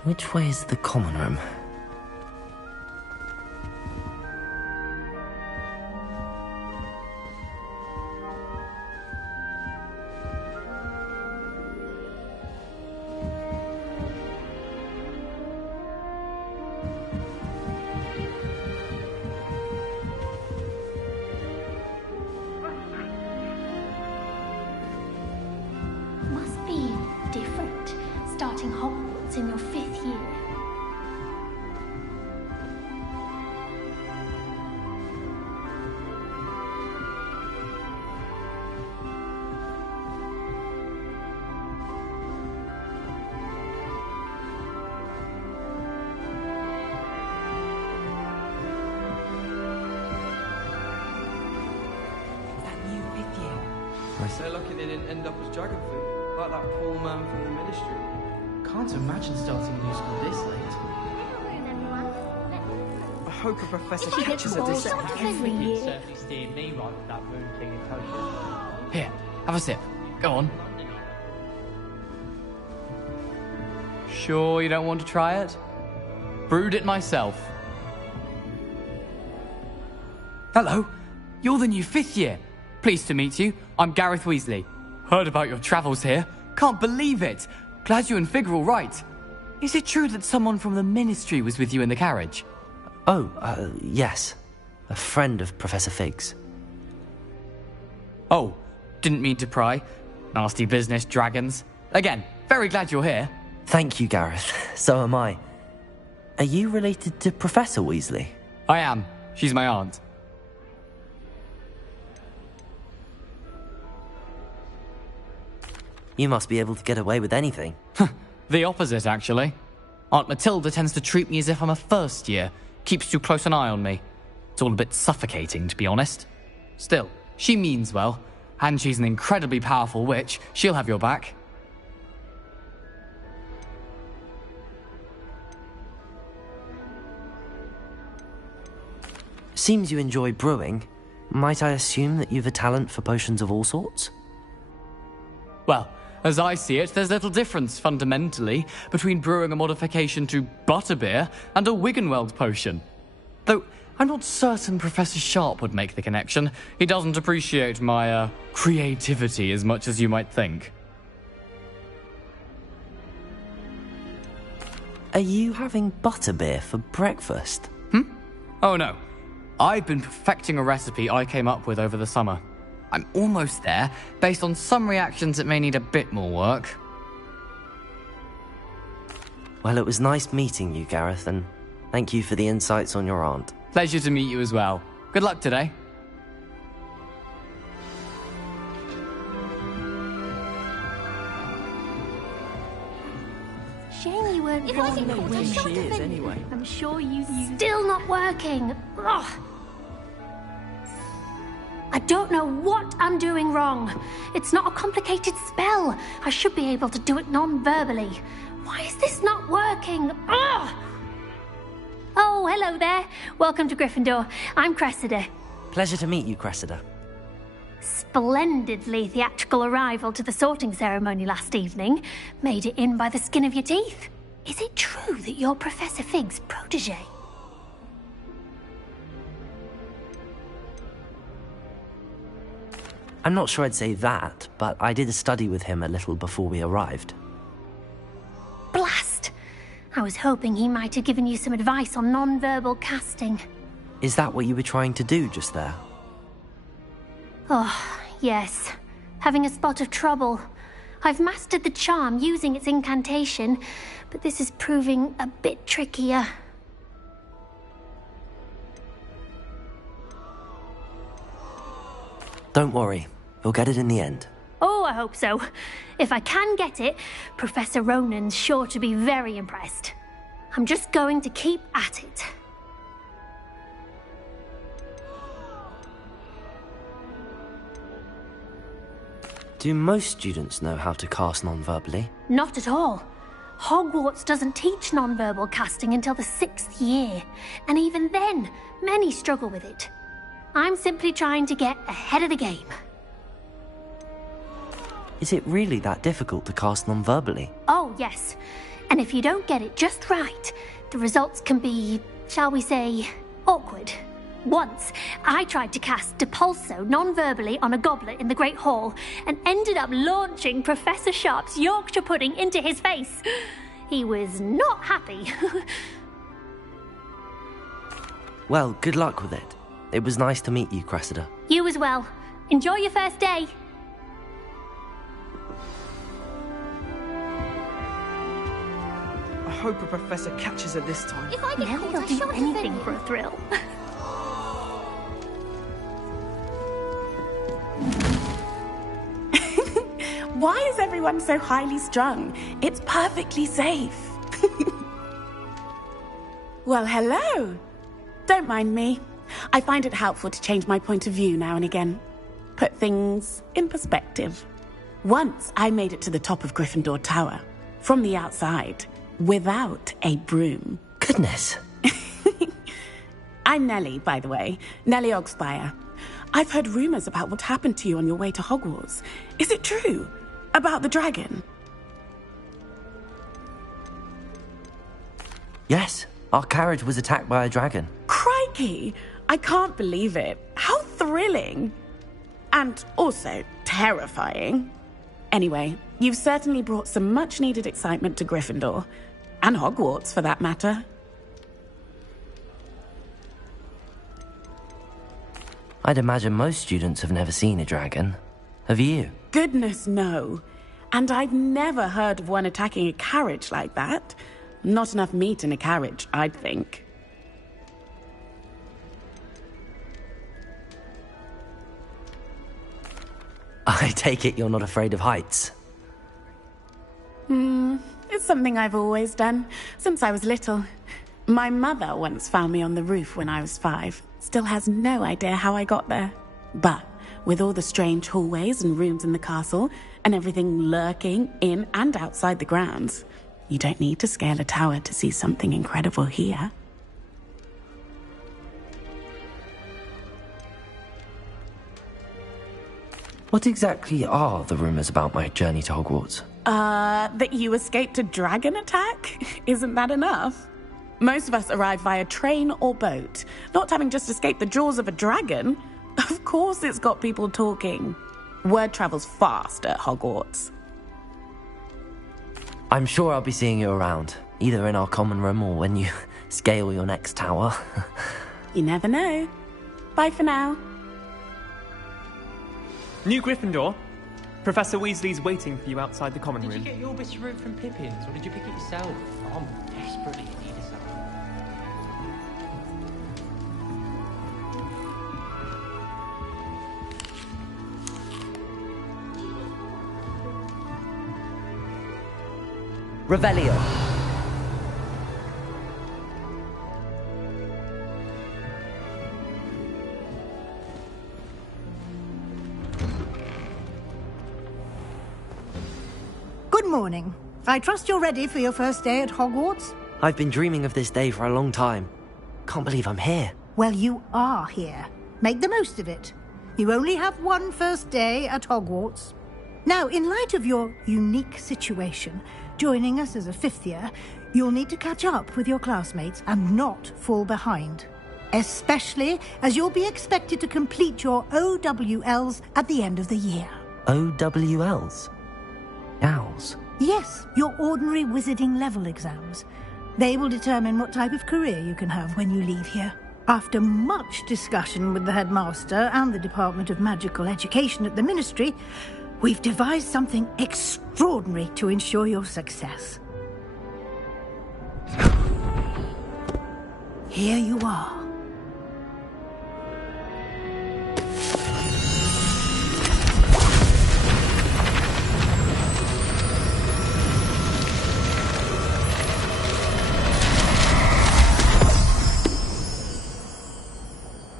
Which way is the common room? Must be different, starting Hogwarts in your 5th year. So lucky they didn't end up as dragon food, like that poor man from the ministry. Can't imagine starting new school this late. I hope a professor catches a this every year. Certainly steered me right with that moon king potion. Here, have a sip. Go on. Sure you don't want to try it? Brewed it myself. Hello, you're the new 5th year. Pleased to meet you. I'm Gareth Weasley. Heard about your travels here. Can't believe it. Glad you and Fig are all right. Is it true that someone from the Ministry was with you in the carriage? Oh, yes. A friend of Professor Fig's. Oh, didn't mean to pry. Nasty business, dragons. Again, very glad you're here. Thank you, Gareth. So am I. Are you related to Professor Weasley? I am. She's my aunt. You must be able to get away with anything. The opposite, actually. Aunt Matilda tends to treat me as if I'm a first year. Keeps too close an eye on me. It's all a bit suffocating, to be honest. Still, she means well. And she's an incredibly powerful witch. She'll have your back. Seems you enjoy brewing. Might I assume that you've a talent for potions of all sorts? Well, as I see it, there's little difference, fundamentally, between brewing a modification to butterbeer and a Wiggenweld potion. Though, I'm not certain Professor Sharp would make the connection. He doesn't appreciate my, creativity as much as you might think. Are you having butterbeer for breakfast? Oh no. I've been perfecting a recipe I came up with over the summer. I'm almost there, based on some reactions that may need a bit more work. Well, it was nice meeting you, Gareth, and thank you for the insights on your aunt. Pleasure to meet you as well. Good luck today. Shame you weren't If born I didn't with know a where shot she of is it. anyway. I'm sure you... Still not working. Ugh. I don't know what I'm doing wrong. It's not a complicated spell. I should be able to do it non-verbally. Why is this not working? Ugh. Oh, hello there. Welcome to Gryffindor. I'm Cressida. Pleasure to meet you, Cressida. Splendidly theatrical arrival to the sorting ceremony last evening. Made it in by the skin of your teeth. Is it true that you're Professor Fig's protege? I'm not sure I'd say that, but I did a study with him a little before we arrived. Blast! I was hoping he might have given you some advice on non-verbal casting. Is that what you were trying to do just there? Oh, yes. Having a spot of trouble. I've mastered the charm using its incantation, but this is proving a bit trickier. Don't worry, you'll get it in the end. Oh, I hope so. If I can get it, Professor Ronan's sure to be very impressed. I'm just going to keep at it. Do most students know how to cast non-verbally? Not at all. Hogwarts doesn't teach non-verbal casting until the 6th year, and even then, many struggle with it. I'm simply trying to get ahead of the game. Is it really that difficult to cast non-verbally? Oh, yes. And if you don't get it just right, the results can be, shall we say, awkward. Once, I tried to cast Depulso non-verbally on a goblet in the Great Hall and ended up launching Professor Sharp's Yorkshire pudding into his face. He was not happy. Well, good luck with it. It was nice to meet you, Cressida. You as well. Enjoy your first day. I hope a professor catches her this time. If I get caught, I do anything for a thrill. Why is everyone so highly strung? It's perfectly safe. Well, hello. Don't mind me. I find it helpful to change my point of view now and again. Put things in perspective. Once I made it to the top of Gryffindor Tower, from the outside, without a broom. Goodness. I'm Nellie, by the way. Nellie Ogspire. I've heard rumors about what happened to you on your way to Hogwarts. Is it true? About the dragon? Yes, our carriage was attacked by a dragon. Crikey! I can't believe it. How thrilling! And also terrifying. Anyway, you've certainly brought some much-needed excitement to Gryffindor. And Hogwarts, for that matter. I'd imagine most students have never seen a dragon. Have you? Goodness, no. And I've never heard of one attacking a carriage like that. Not enough meat in a carriage, I'd think. I take it you're not afraid of heights. It's something I've always done, since I was little. My mother once found me on the roof when I was 5. Still has no idea how I got there. But with all the strange hallways and rooms in the castle, and everything lurking in and outside the grounds, you don't need to scale a tower to see something incredible here. What exactly are the rumors about my journey to Hogwarts? That you escaped a dragon attack? Isn't that enough? Most of us arrive via train or boat, not having just escaped the jaws of a dragon. Of course it's got people talking. Word travels fast at Hogwarts. I'm sure I'll be seeing you around, either in our common room or when you scale your next tower. You never know. Bye for now. New Gryffindor. Professor Weasley's waiting for you outside the common room. Did you get your bits of root from Pippin's, or did you pick it yourself? I'm desperately in need of some. Revelio. Good morning. I trust you're ready for your first day at Hogwarts? I've been dreaming of this day for a long time. Can't believe I'm here. Well, you are here. Make the most of it. You only have one first day at Hogwarts. Now, in light of your unique situation, joining us as a 5th year, you'll need to catch up with your classmates and not fall behind. Especially as you'll be expected to complete your OWLs at the end of the year. OWLs? Owls? Yes, your ordinary wizarding level exams. They will determine what type of career you can have when you leave here. After much discussion with the headmaster and the Department of Magical Education at the Ministry, we've devised something extraordinary to ensure your success. Here you are.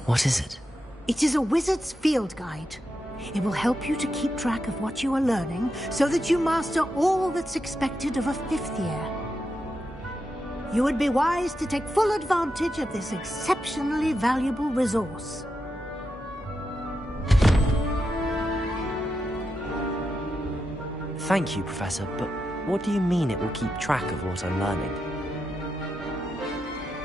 What is it? It is a wizard's field guide. It will help you to keep track of what you are learning so that you master all that's expected of a 5th year. You would be wise to take full advantage of this exceptionally valuable resource. Thank you, Professor, but What do you mean it will keep track of what I'm learning?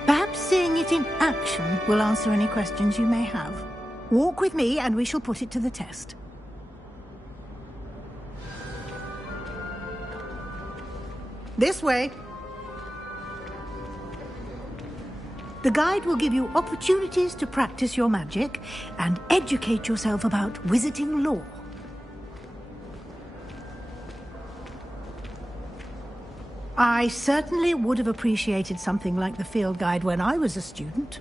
Perhaps seeing it in action will answer any questions you may have. Walk with me and we shall put it to the test. This way. The guide will give you opportunities to practice your magic and educate yourself about wizarding lore. I certainly would have appreciated something like the field guide when I was a student.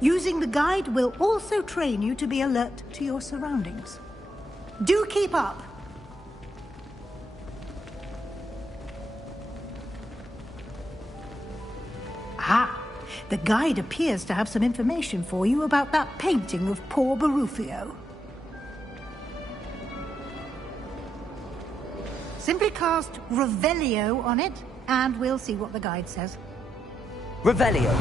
Using the guide will also train you to be alert to your surroundings. Do keep up! Ah, the guide appears to have some information for you about that painting of poor Barufio. Simply cast Revelio on it, and we'll see what the guide says. Revelio!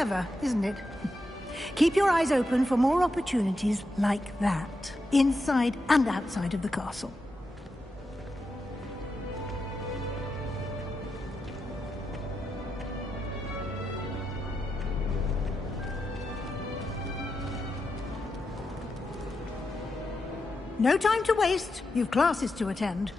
Clever, isn't it? Keep your eyes open for more opportunities like that, inside and outside of the castle. No time to waste. You've classes to attend.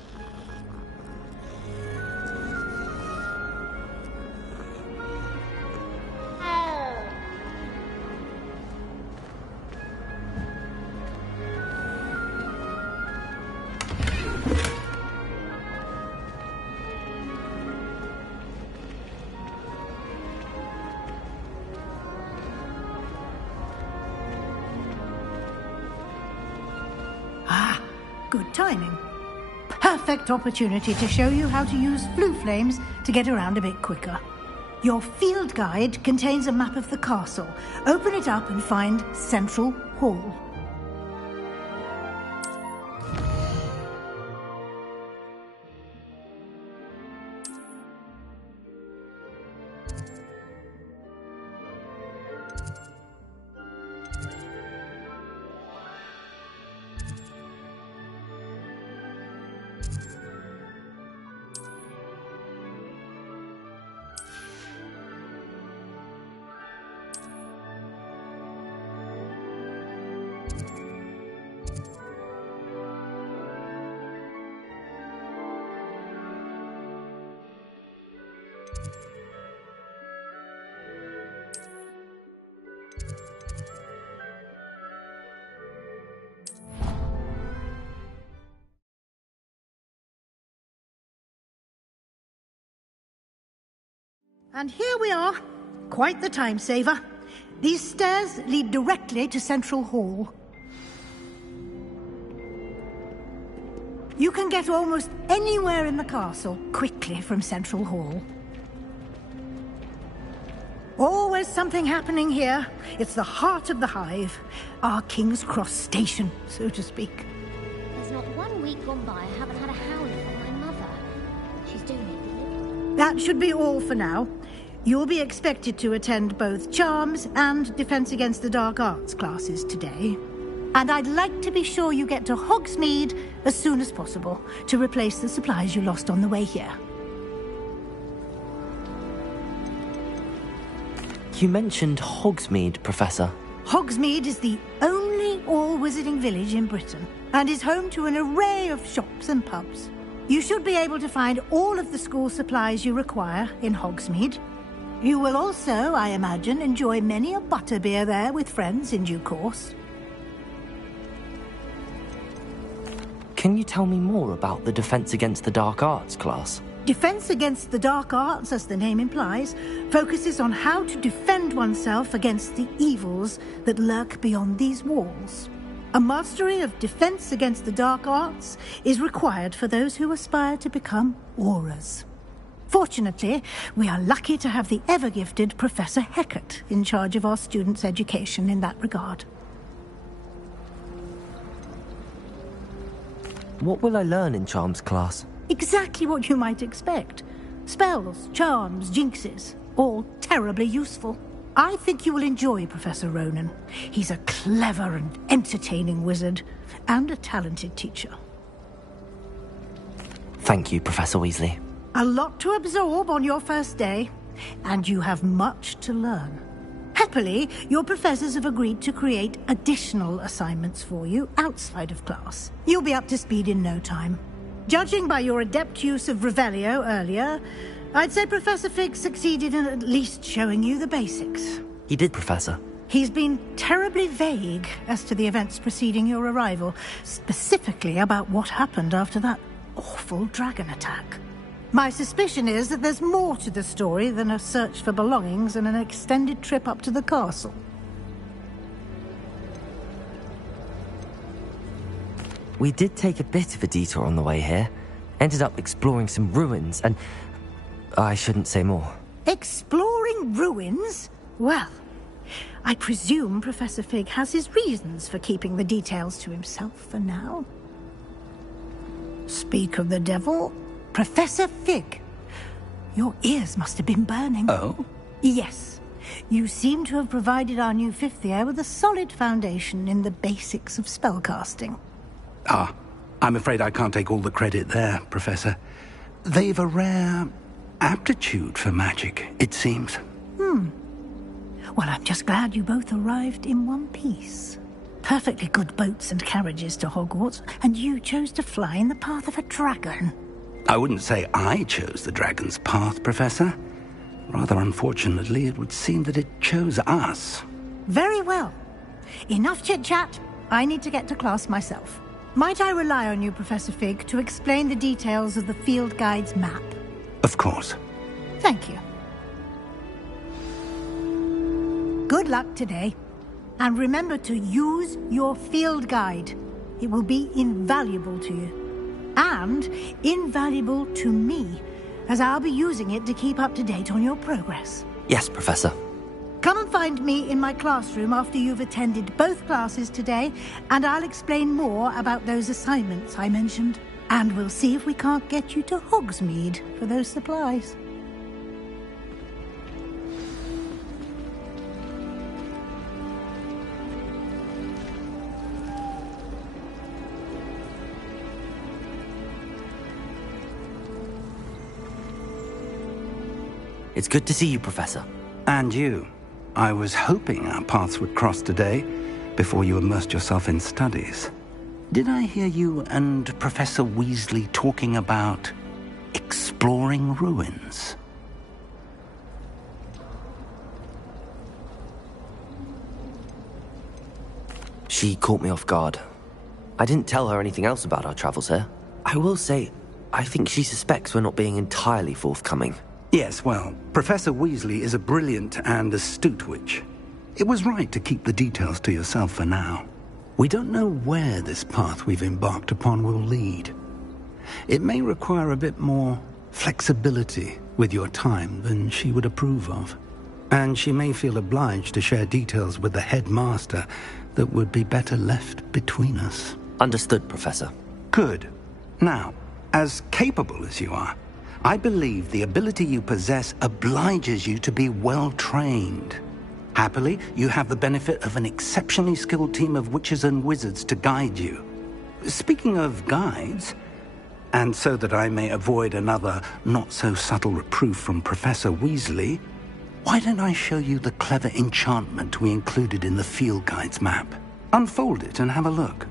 Good timing. Perfect opportunity to show you how to use flue flames to get around a bit quicker. Your field guide contains a map of the castle. Open it up and find Central Hall. And here we are. Quite the time saver. These stairs lead directly to Central Hall. You can get almost anywhere in the castle quickly from Central Hall. Always something happening here. It's the heart of the hive. Our King's Cross station, so to speak. There's not 1 week gone by I haven't had a howler from my mother. She's doing it. That should be all for now. You'll be expected to attend both Charms and Defense Against the Dark Arts classes today. And I'd like to be sure you get to Hogsmeade as soon as possible to replace the supplies you lost on the way here. You mentioned Hogsmeade, Professor. Hogsmeade is the only all-wizarding village in Britain and is home to an array of shops and pubs. You should be able to find all of the school supplies you require in Hogsmeade. You will also, I imagine, enjoy many a butterbeer there with friends in due course. Can you tell me more about the Defense Against the Dark Arts class? Defense Against the Dark Arts, as the name implies, focuses on how to defend oneself against the evils that lurk beyond these walls. A mastery of Defense Against the Dark Arts is required for those who aspire to become Aurors. Fortunately, we are lucky to have the ever-gifted Professor Hecat in charge of our students' education in that regard. What will I learn in Charms class? Exactly what you might expect. Spells, charms, jinxes, all terribly useful. I think you will enjoy Professor Ronan. He's a clever and entertaining wizard, and a talented teacher. Thank you, Professor Weasley. A lot to absorb on your first day, and you have much to learn. Happily, your professors have agreed to create additional assignments for you outside of class. You'll be up to speed in no time. Judging by your adept use of Revelio earlier, I'd say Professor Fig succeeded in at least showing you the basics. He did, Professor. He's been terribly vague as to the events preceding your arrival, specifically about what happened after that awful dragon attack. My suspicion is that there's more to the story than a search for belongings and an extended trip up to the castle. We did take a bit of a detour on the way here. Ended up exploring some ruins and... I shouldn't say more. Exploring ruins? Well, I presume Professor Fig has his reasons for keeping the details to himself for now. Speak of the devil... Professor Fig, your ears must have been burning. Oh? Yes. You seem to have provided our new fifth year with a solid foundation in the basics of spellcasting. Ah, I'm afraid I can't take all the credit there, Professor. They've a rare aptitude for magic, it seems. Well, I'm just glad you both arrived in one piece. Perfectly good boats and carriages to Hogwarts, and you chose to fly in the path of a dragon. I wouldn't say I chose the dragon's path, Professor. Rather unfortunately, it would seem that it chose us. Very well. Enough chit-chat. I need to get to class myself. Might I rely on you, Professor Fig, to explain the details of the field guide's map? Of course. Thank you. Good luck today. And remember to use your field guide. It will be invaluable to you. And invaluable to me, as I'll be using it to keep up to date on your progress. Yes, Professor. Come and find me in my classroom after you've attended both classes today, and I'll explain more about those assignments I mentioned. And we'll see if we can't get you to Hogsmeade for those supplies. It's good to see you, Professor. And you. I was hoping our paths would cross today, before you immersed yourself in studies. Did I hear you and Professor Weasley talking about exploring ruins? She caught me off guard. I didn't tell her anything else about our travels here. I will say, I think she suspects we're not being entirely forthcoming. Yes, well, Professor Weasley is a brilliant and astute witch. It was right to keep the details to yourself for now. We don't know where this path we've embarked upon will lead. It may require a bit more flexibility with your time than she would approve of. And she may feel obliged to share details with the headmaster that would be better left between us. Understood, Professor. Good. Now, as capable as you are, I believe the ability you possess obliges you to be well-trained. Happily, you have the benefit of an exceptionally skilled team of witches and wizards to guide you. Speaking of guides, and so that I may avoid another not-so-subtle reproof from Professor Weasley, why don't I show you the clever enchantment we included in the field guide's map? Unfold it and have a look.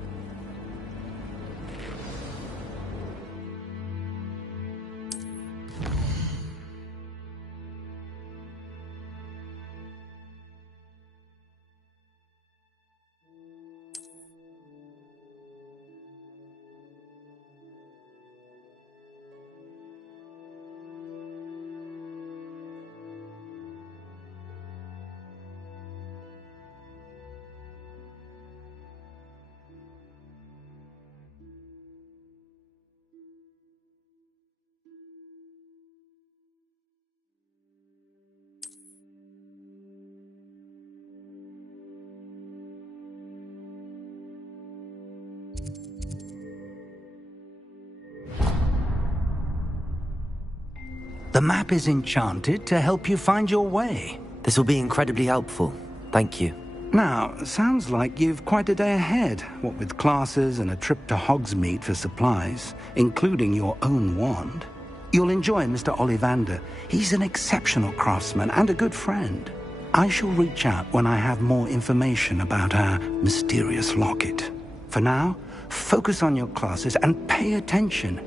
The map is enchanted to help you find your way. This will be incredibly helpful. Thank you. Now, sounds like you've quite a day ahead, what with classes and a trip to Hogsmeade for supplies, including your own wand. You'll enjoy Mr. Ollivander. He's an exceptional craftsman and a good friend. I shall reach out when I have more information about our mysterious locket. For now, focus on your classes and pay attention.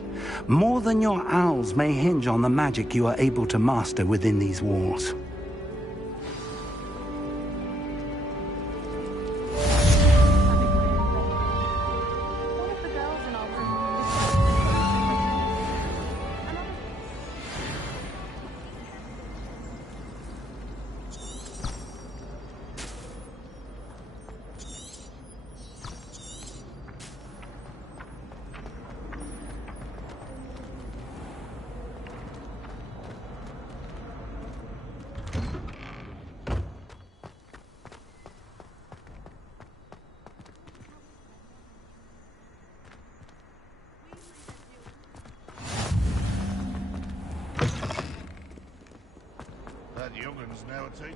More than your owls may hinge on the magic you are able to master within these walls. That youngun's now a teacher.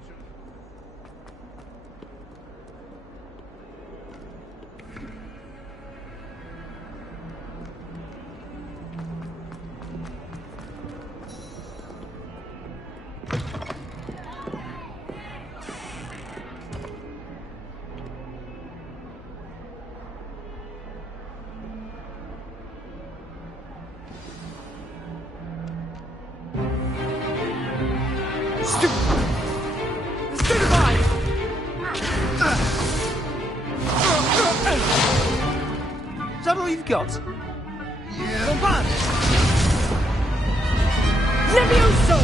Is that all you've got? Yeah. Levioso!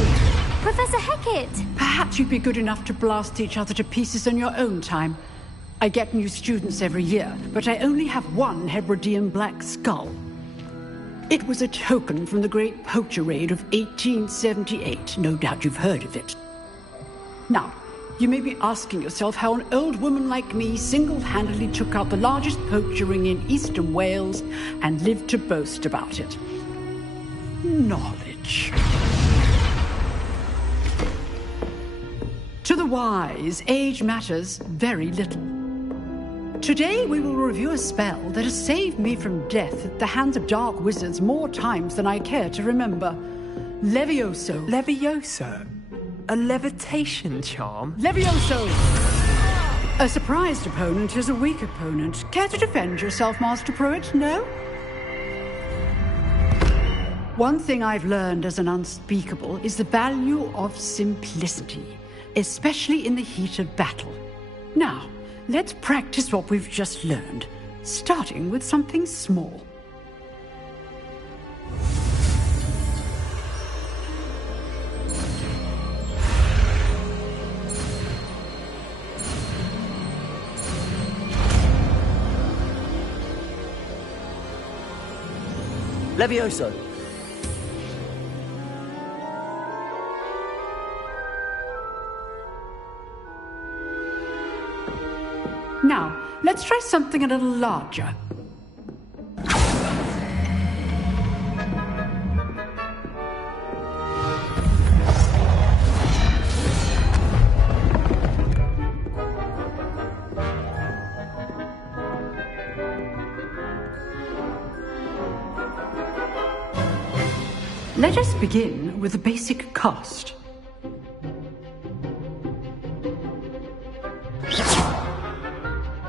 Professor Hecat! Perhaps you'd be good enough to blast each other to pieces in your own time. I get new students every year, but I only have one Hebridean black skull. It was a token from the Great Poacher Raid of 1878. No doubt you've heard of it. Now, you may be asking yourself how an old woman like me single-handedly took out the largest poacher ring in eastern Wales and lived to boast about it. Knowledge. To the wise, age matters very little. Today we will review a spell that has saved me from death at the hands of dark wizards more times than I care to remember. Levioso. Levioso? A levitation charm? Levioso! A surprised opponent is a weak opponent. Care to defend yourself, Master Pruitt? No? One thing I've learned as an unspeakable is the value of simplicity, especially in the heat of battle. Now, let's practice what we've just learned, starting with something small. Levioso! Now, let's try something a little larger. Let us begin with the basic cast.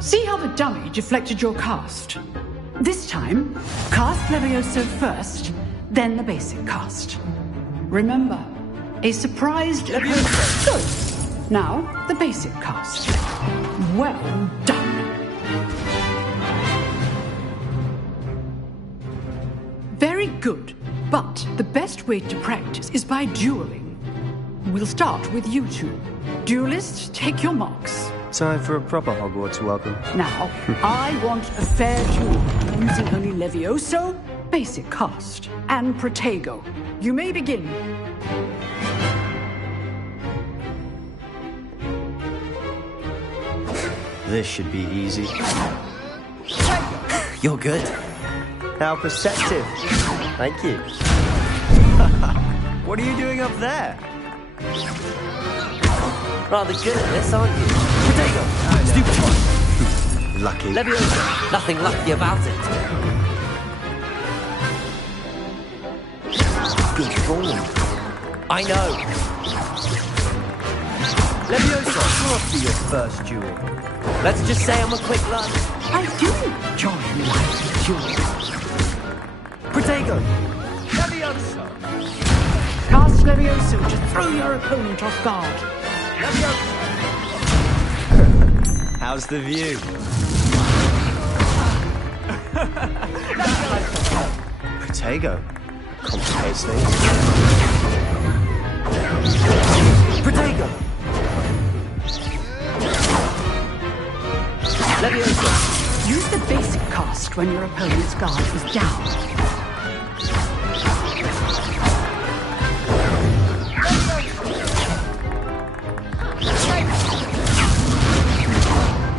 See how the dummy deflected your cast? This time, cast Levioso first, then the basic cast. Remember, a surprised Levioso. Good. Now, the basic cast. Well done. Very good, but the best way to practice is by dueling. We'll start with you two. Duelists, take your marks. Time for a proper Hogwarts welcome. Now, I want a fair duel, using only Levioso, basic cast, and Protego. You may begin. This should be easy. You're good. How perceptive. Thank you. What are you doing up there? Rather good at this, aren't you? Protego! Stupid one! Lucky. Levioso! Nothing lucky about it. Good form. I know. Levioso, you're off to your first duel. Let's just say I'm a quick learner. I do enjoy life duels. Protego! Levioso! Cast Levioso to throw your opponent off guard. How's the view? Protego. Complicates things. Protego! Levioso! Use the basic cast when your opponent's guard is down.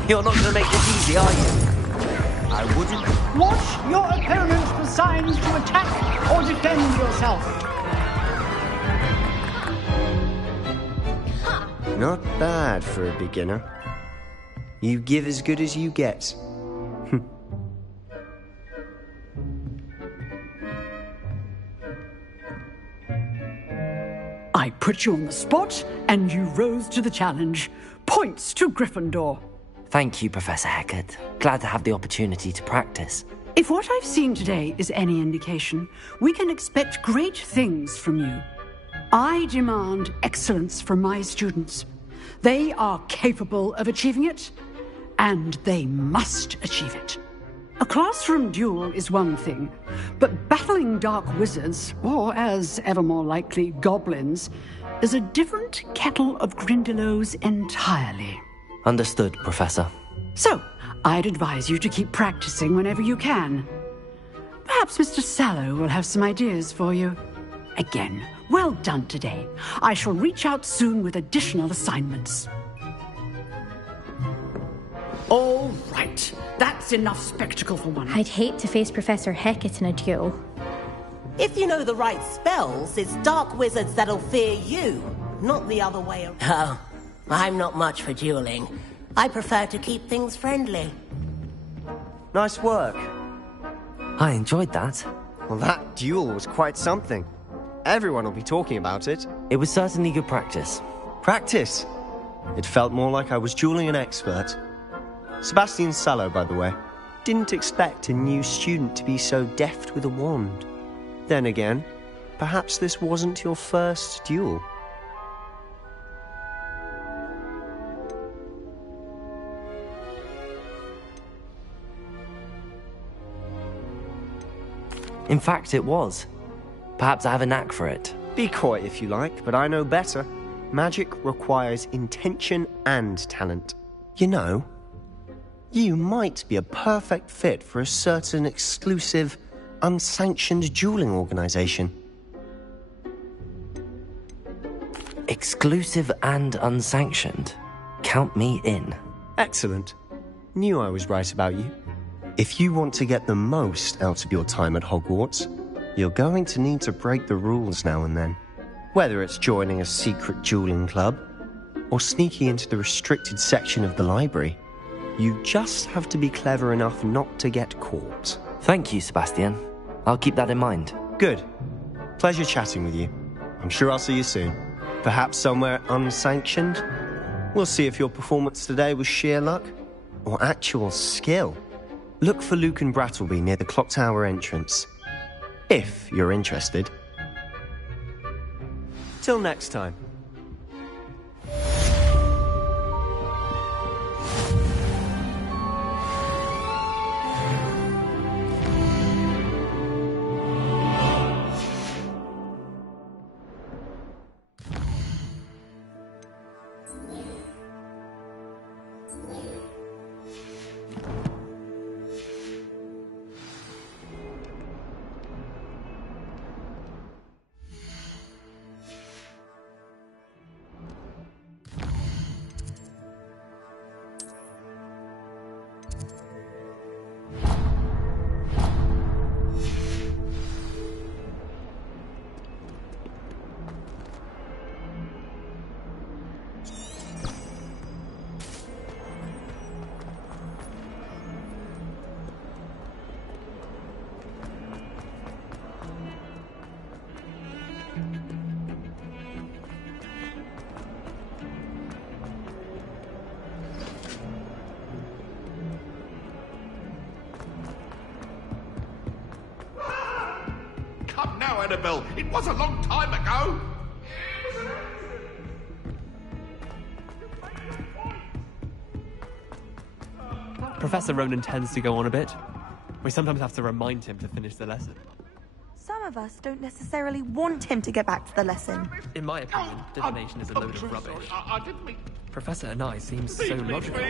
You're not going to make this easy, are you? I wouldn't. Watch your opponent for signs to attack or defend yourself. Not bad for a beginner. You give as good as you get. I put you on the spot, and you rose to the challenge. Points to Gryffindor. Thank you, Professor Hecat. Glad to have the opportunity to practice. If what I've seen today is any indication, we can expect great things from you. I demand excellence from my students. They are capable of achieving it, and they must achieve it. A classroom duel is one thing, but battling dark wizards, or as ever more likely, goblins, is a different kettle of Grindylows entirely. Understood, Professor. So, I'd advise you to keep practicing whenever you can. Perhaps Mr. Sallow will have some ideas for you. Again, well done today. I shall reach out soon with additional assignments. All right. That's enough spectacle for one. I'd hate to face Professor Hecat in a duel. If you know the right spells, it's dark wizards that'll fear you, not the other way around. Oh, I'm not much for dueling. I prefer to keep things friendly. Nice work. I enjoyed that. Well, that duel was quite something. Everyone will be talking about it. It was certainly good practice. Practice? It felt more like I was dueling an expert. Sebastian Sallow, by the way. Didn't expect a new student to be so deft with a wand. Then again, perhaps this wasn't your first duel. In fact, it was. Perhaps I have a knack for it. Be coy if you like, but I know better. Magic requires intention and talent. You know, you might be a perfect fit for a certain exclusive, unsanctioned dueling organization. Exclusive and unsanctioned? Count me in. Excellent. Knew I was right about you. If you want to get the most out of your time at Hogwarts, you're going to need to break the rules now and then. Whether it's joining a secret dueling club, or sneaking into the restricted section of the library, you just have to be clever enough not to get caught. Thank you, Sebastian. I'll keep that in mind. Good. Pleasure chatting with you. I'm sure I'll see you soon. Perhaps somewhere unsanctioned? We'll see if your performance today was sheer luck, or actual skill. Look for Luke and Brattleby near the Clock Tower entrance. If you're interested. Till next time. Come now, Annabelle. It was a long time ago. Professor Ronan tends to go on a bit. We sometimes have to remind him to finish the lesson. Some of us don't necessarily want him to get back to the lesson. In my opinion, divination is a load of rubbish. I didn't mean... Professor Anai seems so logical.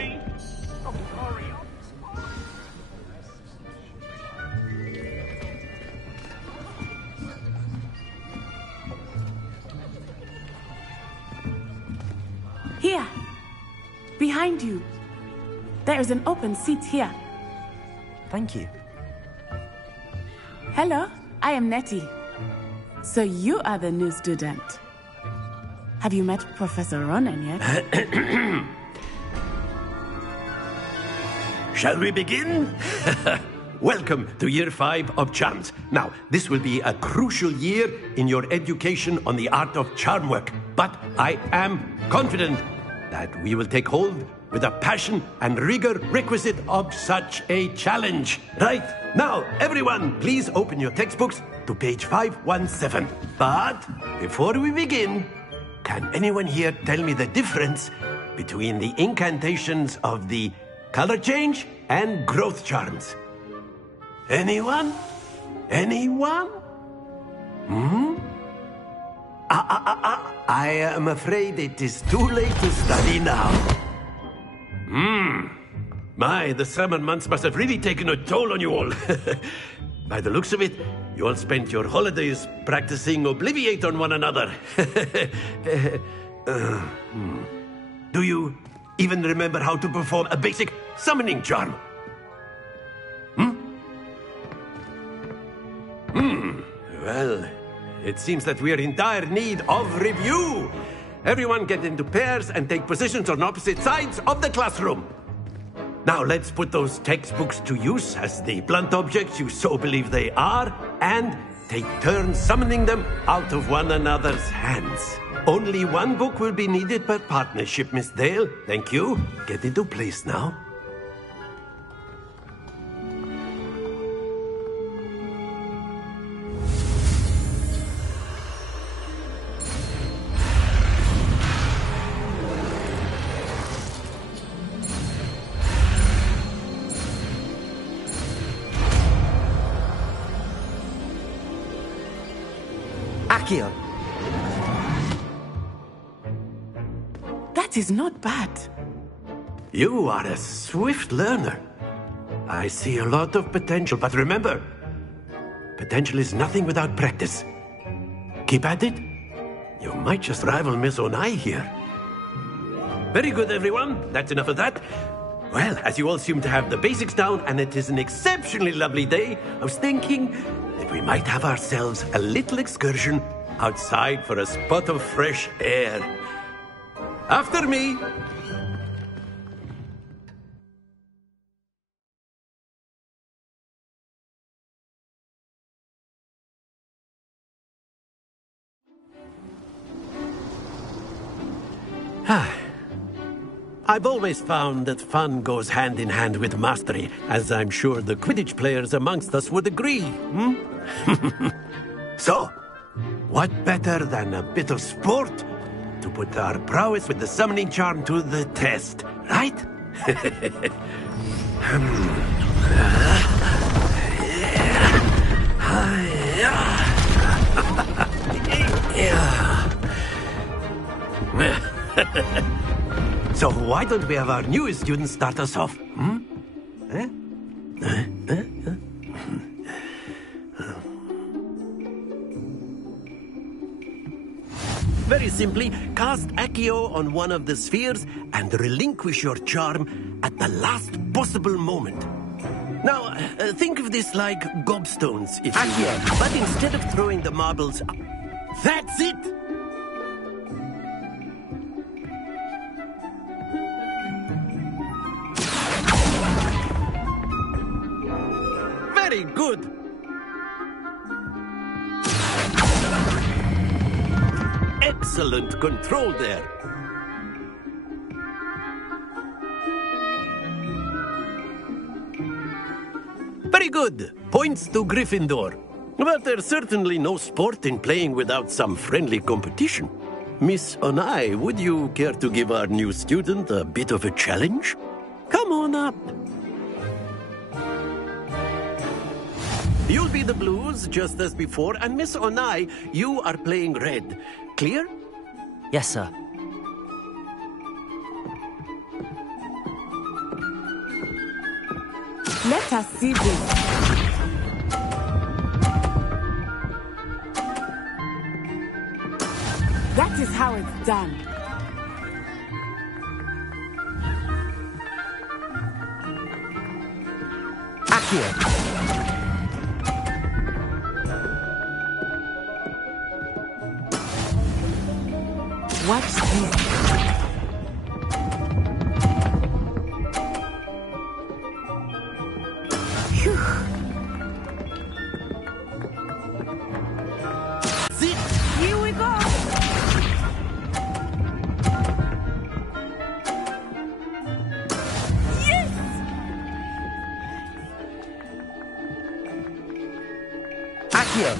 Here. Behind you. There is an open seat here. Thank you. Hello, I am Nettie. So you are the new student. Have you met Professor Ronan yet? Shall we begin? Welcome to Year 5 of Charms. Now, this will be a crucial year in your education on the art of charm work, but I am confident that we will take hold with the passion and rigor requisite of such a challenge. Right, now, everyone, please open your textbooks to page 517. But before we begin, can anyone here tell me the difference between the incantations of the color change, and growth charms. Anyone? Anyone? I am afraid it is too late to study now. My, the summer months must have really taken a toll on you all. By the looks of it, you all spent your holidays practicing Obliviate on one another. Do you even remember how to perform a basic summoning charm? Well, it seems that we are in dire need of review. Everyone get into pairs and take positions on opposite sides of the classroom. Now let's put those textbooks to use as the blunt objects you so believe they are, and take turns summoning them out of one another's hands. Only one book will be needed per partnership, Miss Dale. Thank you. Get into place now. Accio. That is not bad. You are a swift learner. I see a lot of potential, but remember, potential is nothing without practice. Keep at it. You might just rival Miss Onai here. Very good, everyone. That's enough of that. Well, as you all seem to have the basics down, and it is an exceptionally lovely day, I was thinking that we might have ourselves a little excursion outside for a spot of fresh air. After me. I've always found that fun goes hand in hand with mastery, as I'm sure the Quidditch players amongst us would agree. So, what better than a bit of sport to put our prowess with the summoning charm to the test, right? So why don't we have our newest student start us off? Very simply, cast Accio on one of the spheres and relinquish your charm at the last possible moment. Now, think of this like gobstones, if you will. But instead of throwing the marbles... That's it! Very good! Excellent control there. Very good. Points to Gryffindor. But there's certainly no sport in playing without some friendly competition. Miss Onai, would you care to give our new student a bit of a challenge? Come on up. You'll be the blues, just as before, and Miss Onai, you are playing red. Clear? Yes, sir. Let us see this. That is how it's done. Accio. Watch this. Phew. See? Here we go. Yes! Accio.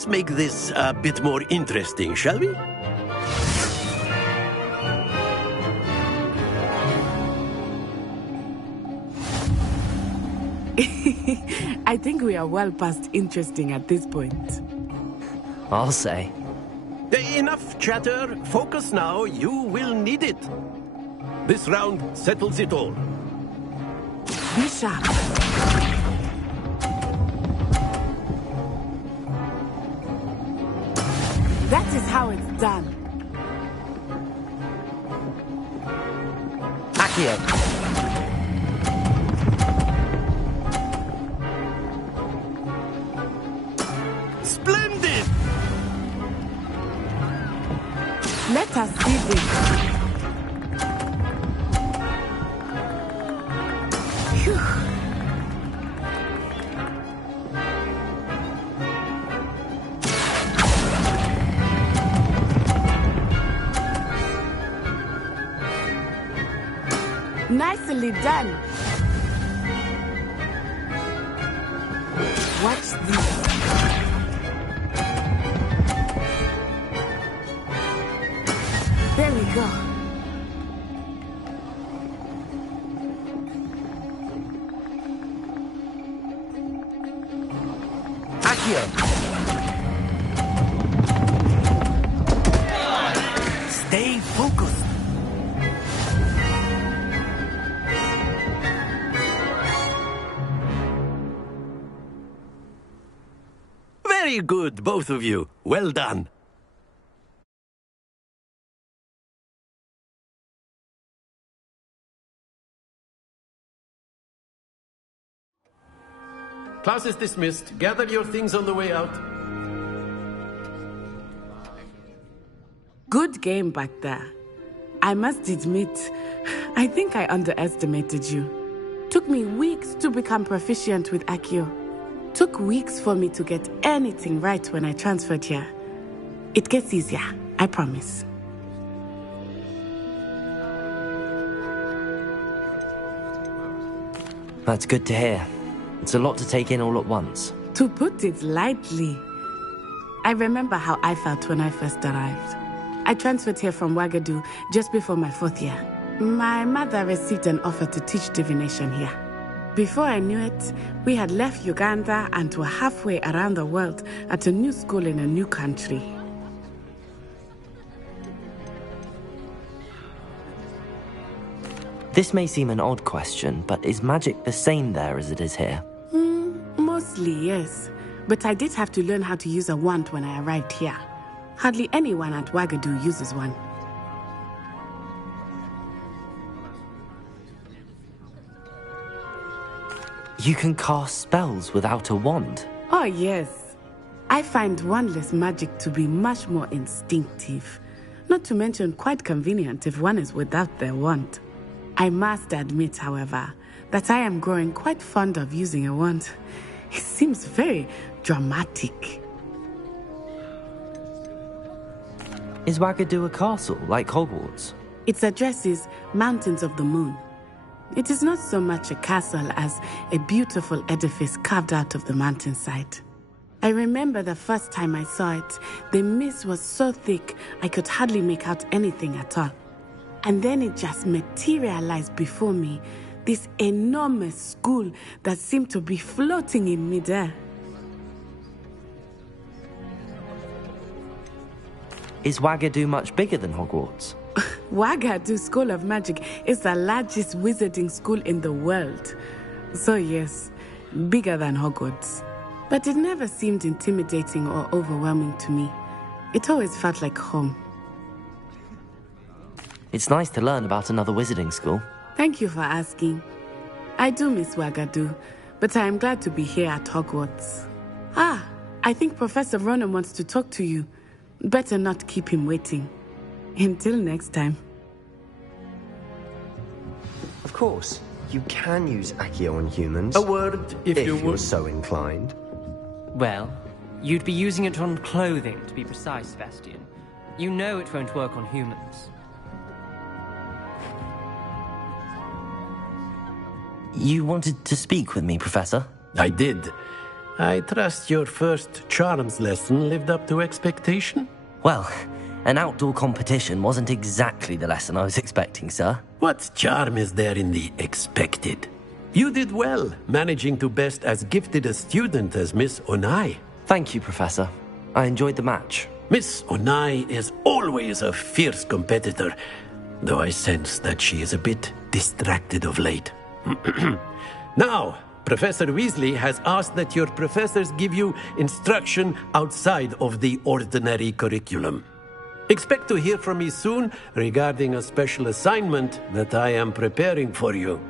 us make this a bit more interesting, shall we? I think we are well past interesting at this point. I'll say. Enough chatter. Focus now. You will need it. This round settles it all. Be sharp. That is how it's done. Accio. Splendid! Let us see this. Phew. Nicely done. Watch this. There we go. Accio. Stay focused. Very good, both of you. Well done. Class is dismissed. Gather your things on the way out. Good game back there. I must admit, I think I underestimated you. Took me weeks to become proficient with Accio. Took weeks for me to get anything right when I transferred here. It gets easier, I promise. That's good to hear. It's a lot to take in all at once. To put it lightly, I remember how I felt when I first arrived. I transferred here from Wagadu just before my 4th year. My mother received an offer to teach divination here. Before I knew it, we had left Uganda and were halfway around the world at a new school in a new country. This may seem an odd question, but is magic the same there as it is here? Mostly, yes. But I did have to learn how to use a wand when I arrived here. Hardly anyone at Wagadu uses one. You can cast spells without a wand? Oh, yes. I find wandless magic to be much more instinctive. Not to mention quite convenient if one is without their wand. I must admit, however, that I am growing quite fond of using a wand. It seems very dramatic. Is Wagadu a castle, like Hogwarts? Its address is Mountains of the Moon. It is not so much a castle as a beautiful edifice carved out of the mountainside. I remember the first time I saw it, the mist was so thick I could hardly make out anything at all. And then it just materialized before me, this enormous school that seemed to be floating in midair. Is Wagadu much bigger than Hogwarts? Wagadu School of Magic is the largest wizarding school in the world. So yes, bigger than Hogwarts. But it never seemed intimidating or overwhelming to me. It always felt like home. It's nice to learn about another wizarding school. Thank you for asking. I do miss Wagadu, but I am glad to be here at Hogwarts. Ah, I think Professor Ronan wants to talk to you. Better not keep him waiting. Until next time. Of course, you can use Accio on humans. A word, if you you're would. so inclined. Well, you'd be using it on clothing, to be precise, Sebastian. You know it won't work on humans. You wanted to speak with me, Professor? I did. I trust your first charms lesson lived up to expectation? Well, an outdoor competition wasn't exactly the lesson I was expecting, sir. What charm is there in the expected? You did well, managing to best as gifted a student as Miss Onai. Thank you, Professor. I enjoyed the match. Miss Onai is always a fierce competitor, though I sense that she is a bit distracted of late. Now, Professor Weasley has asked that your professors give you instruction outside of the ordinary curriculum. Expect to hear from me soon regarding a special assignment that I am preparing for you.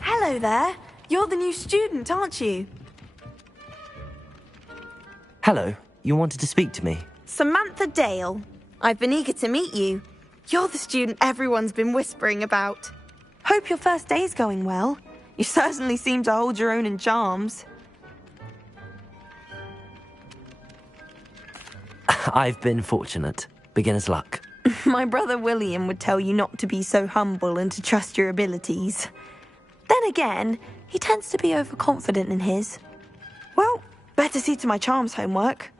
Hello there. You're the new student, aren't you? Hello, you wanted to speak to me? Samantha Dale. I've been eager to meet you. You're the student everyone's been whispering about. Hope your first day's going well. You certainly seem to hold your own in charms. I've been fortunate. Beginner's luck. My brother William would tell you not to be so humble and to trust your abilities. Then again, he tends to be overconfident in his. Well, better see to my charms homework.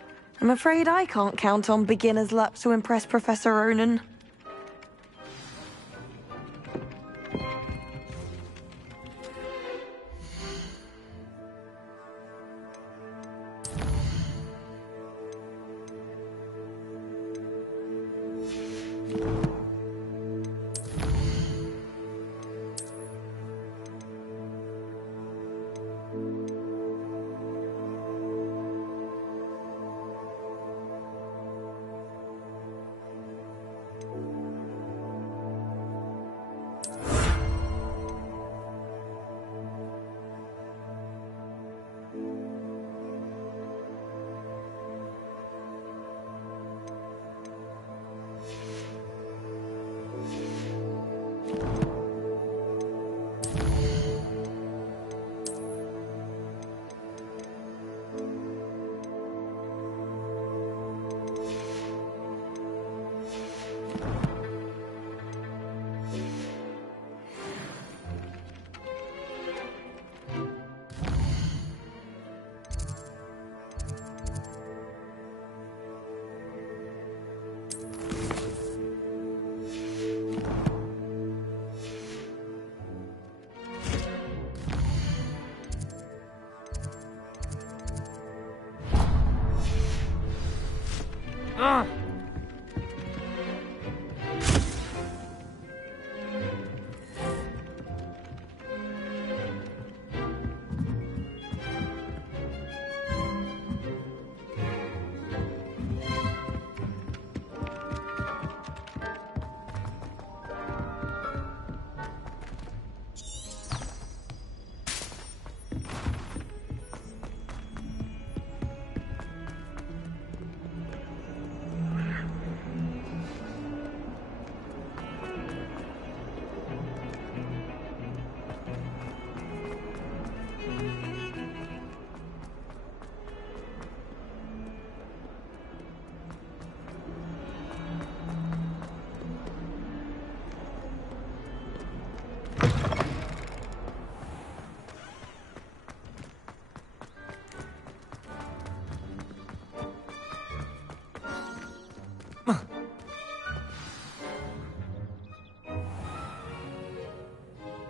I'm afraid I can't count on beginner's luck to impress Professor Ronan.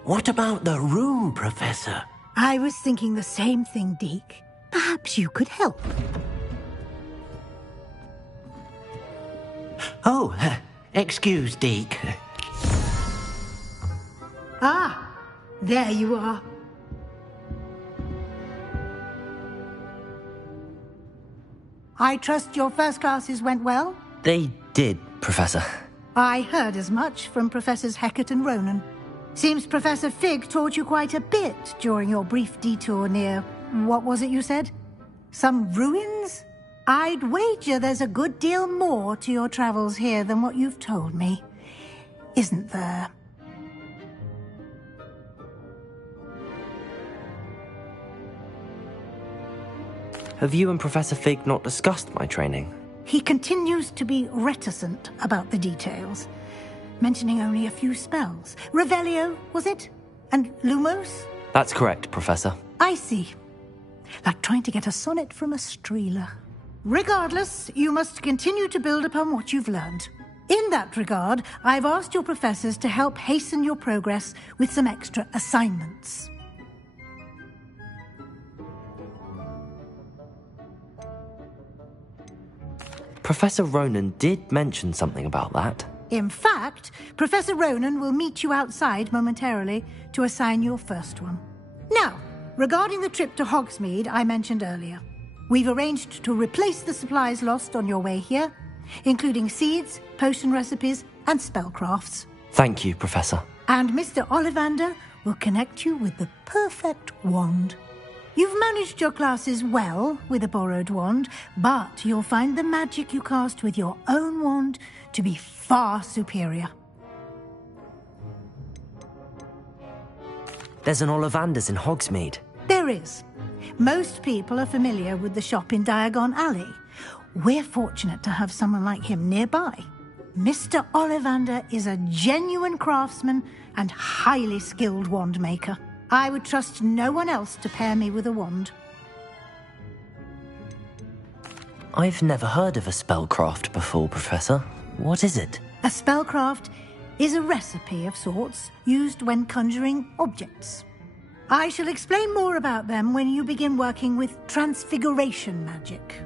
What about the room, Professor? I was thinking the same thing, Deke. Perhaps you could help. Oh, excuse, Deke. Ah, there you are. I trust your first classes went well? They did, Professor. I heard as much from Professors Hecat and Ronan. Seems Professor Fig taught you quite a bit during your brief detour near... what was it you said? Some ruins? I'd wager there's a good deal more to your travels here than what you've told me. Isn't there? Have you and Professor Fig not discussed my training? he continues to be reticent about the details, mentioning only a few spells. Revelio, was it? And Lumos? That's correct, Professor. I see. Like trying to get a sonnet from a streeler. Regardless, you must continue to build upon what you've learned. In that regard, I've asked your professors to help hasten your progress with some extra assignments. Professor Ronan did mention something about that. In fact, Professor Ronan will meet you outside momentarily to assign your first one. Now, regarding the trip to Hogsmeade I mentioned earlier, we've arranged to replace the supplies lost on your way here, including seeds, potion recipes, and spellcrafts. Thank you, Professor. And Mr. Ollivander will connect you with the perfect wand. You've managed your classes well with a borrowed wand, but you'll find the magic you cast with your own wand to be far superior. There's an Ollivander's in Hogsmeade. There is. Most people are familiar with the shop in Diagon Alley. We're fortunate to have someone like him nearby. Mr. Ollivander is a genuine craftsman and highly skilled wand maker. I would trust no one else to pair me with a wand. I've never heard of a spellcraft before, Professor. What is it? A spellcraft is a recipe of sorts used when conjuring objects. I shall explain more about them when you begin working with transfiguration magic.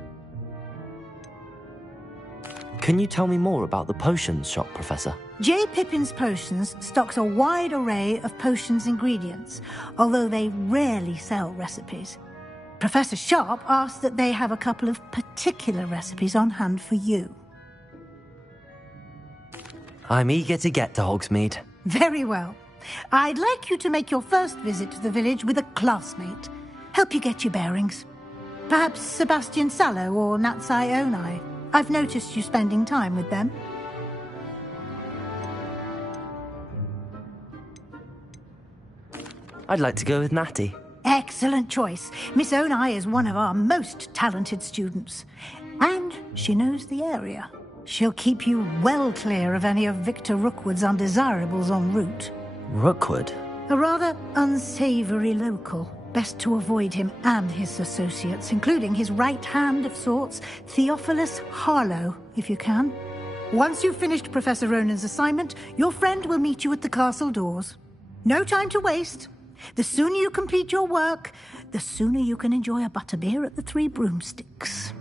Can you tell me more about the potions shop, Professor? J. Pippin's Potions stocks a wide array of potions ingredients, although they rarely sell recipes. Professor Sharp asked that they have a couple of particular recipes on hand for you. I'm eager to get to Hogsmeade. Very well. I'd like you to make your first visit to the village with a classmate. Help you get your bearings. Perhaps Sebastian Sallow or Natsai Onai. I've noticed you spending time with them. I'd like to go with Natty. Excellent choice. Miss Onai is one of our most talented students. And she knows the area. She'll keep you well clear of any of Victor Rookwood's undesirables en route. Rookwood? A rather unsavoury local. Best to avoid him and his associates, including his right hand of sorts, Theophilus Harlow, if you can. Once you've finished Professor Ronan's assignment, your friend will meet you at the castle doors. No time to waste. The sooner you complete your work, the sooner you can enjoy a butterbeer at the Three Broomsticks.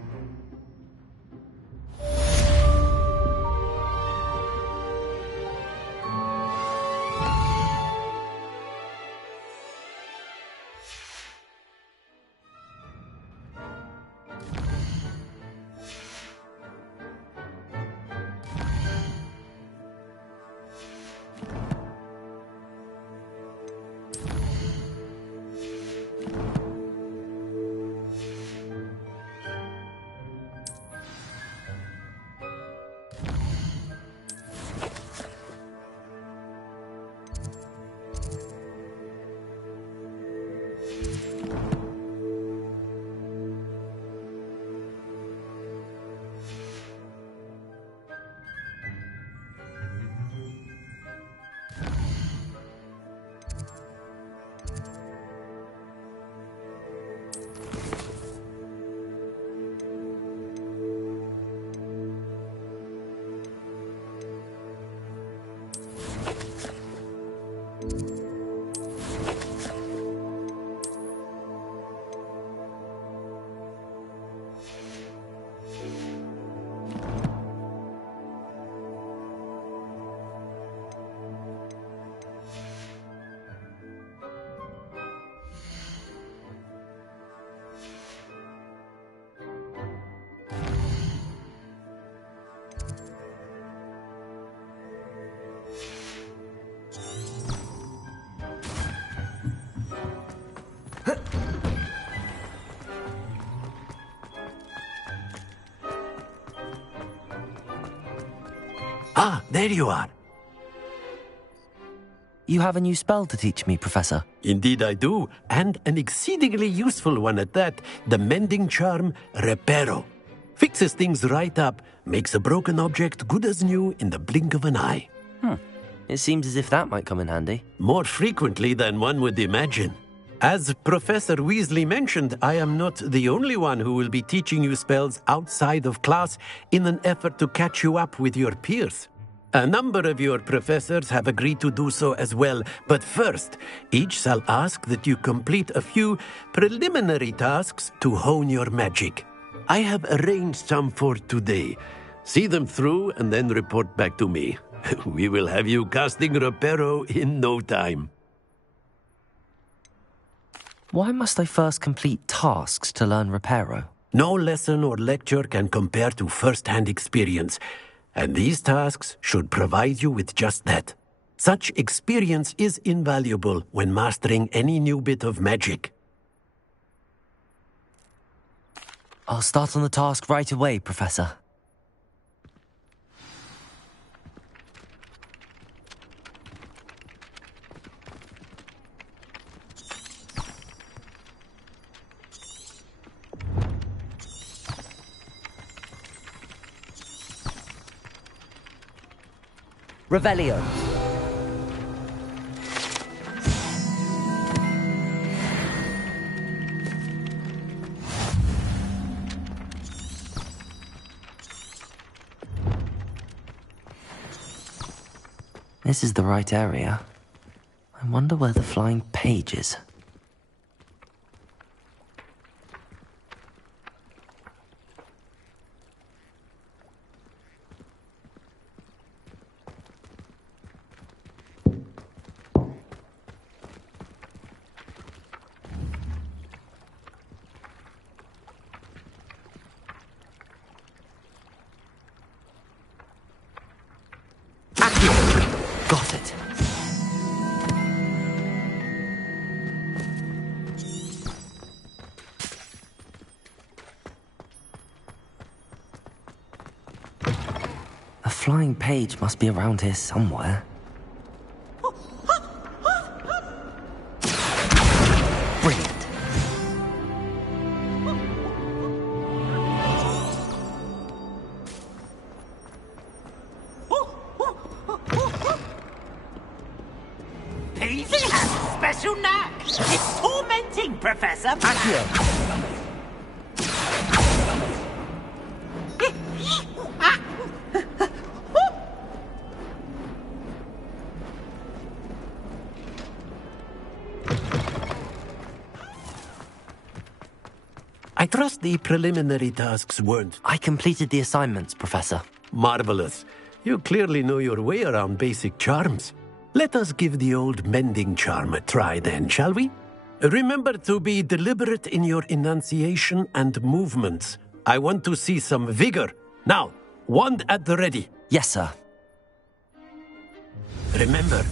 Ah, there you are. You have a new spell to teach me, Professor. Indeed I do, and an exceedingly useful one at that. The mending charm, Reparo. Fixes things right up, makes a broken object good as new in the blink of an eye. It seems as if that might come in handy. More frequently than one would imagine. As Professor Weasley mentioned, I am not the only one who will be teaching you spells outside of class in an effort to catch you up with your peers. A number of your professors have agreed to do so as well, but first, each shall ask that you complete a few preliminary tasks to hone your magic. I have arranged some for today. See them through and then report back to me. We will have you casting Reparo in no time. Why must I first complete tasks to learn Reparo? No lesson or lecture can compare to first-hand experience, and these tasks should provide you with just that. Such experience is invaluable when mastering any new bit of magic. I'll start on the task right away, Professor. Revelio. This is the right area. I wonder where the flying page is. Got it. A flying page must be around here somewhere. Brilliant. Paisley has a special knack. It's tormenting, Professor. I trust the preliminary tasks weren't... I completed the assignments, Professor. Marvelous. You clearly know your way around basic charms. Let us give the old mending charm a try then, shall we? Remember to be deliberate in your enunciation and movements. I want to see some vigor. Now, wand at the ready. Yes, sir. Remember,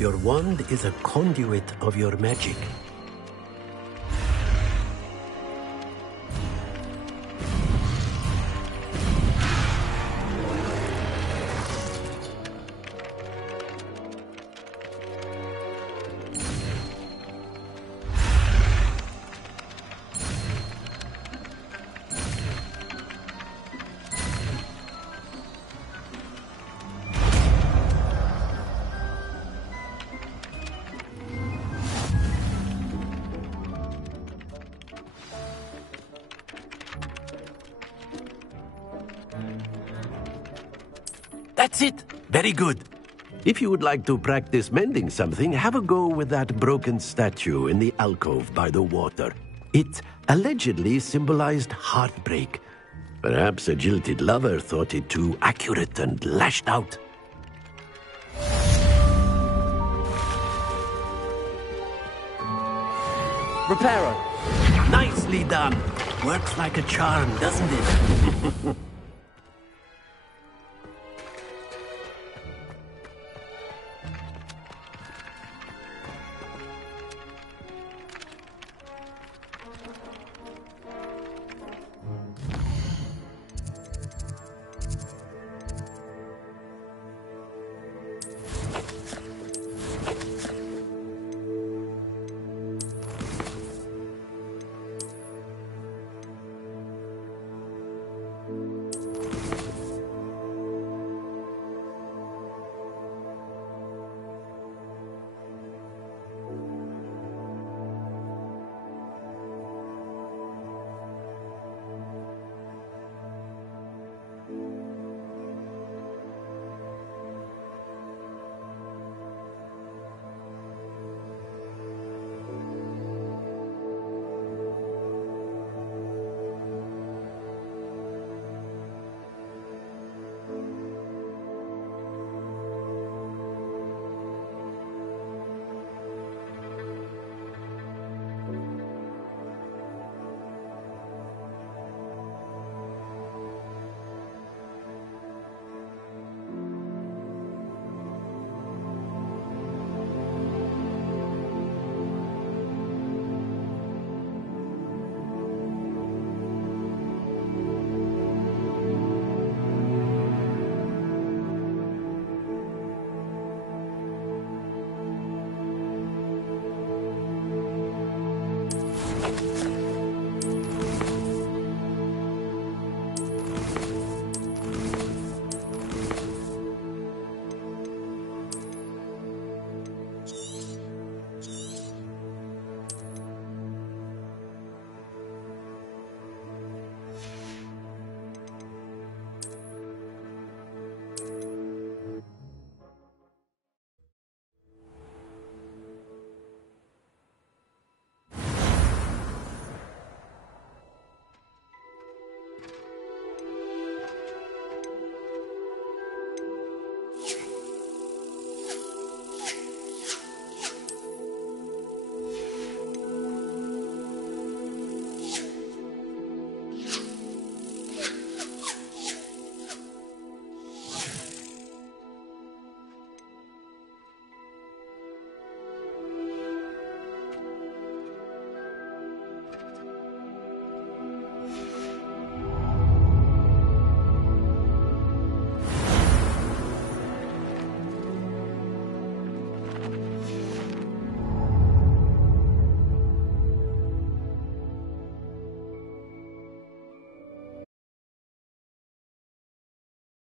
your wand is a conduit of your magic. That's it. Very good. If you would like to practice mending something, have a go with that broken statue in the alcove by the water. It allegedly symbolized heartbreak. Perhaps a jilted lover thought it too accurate and lashed out. Reparo. Nicely done. Works like a charm, doesn't it?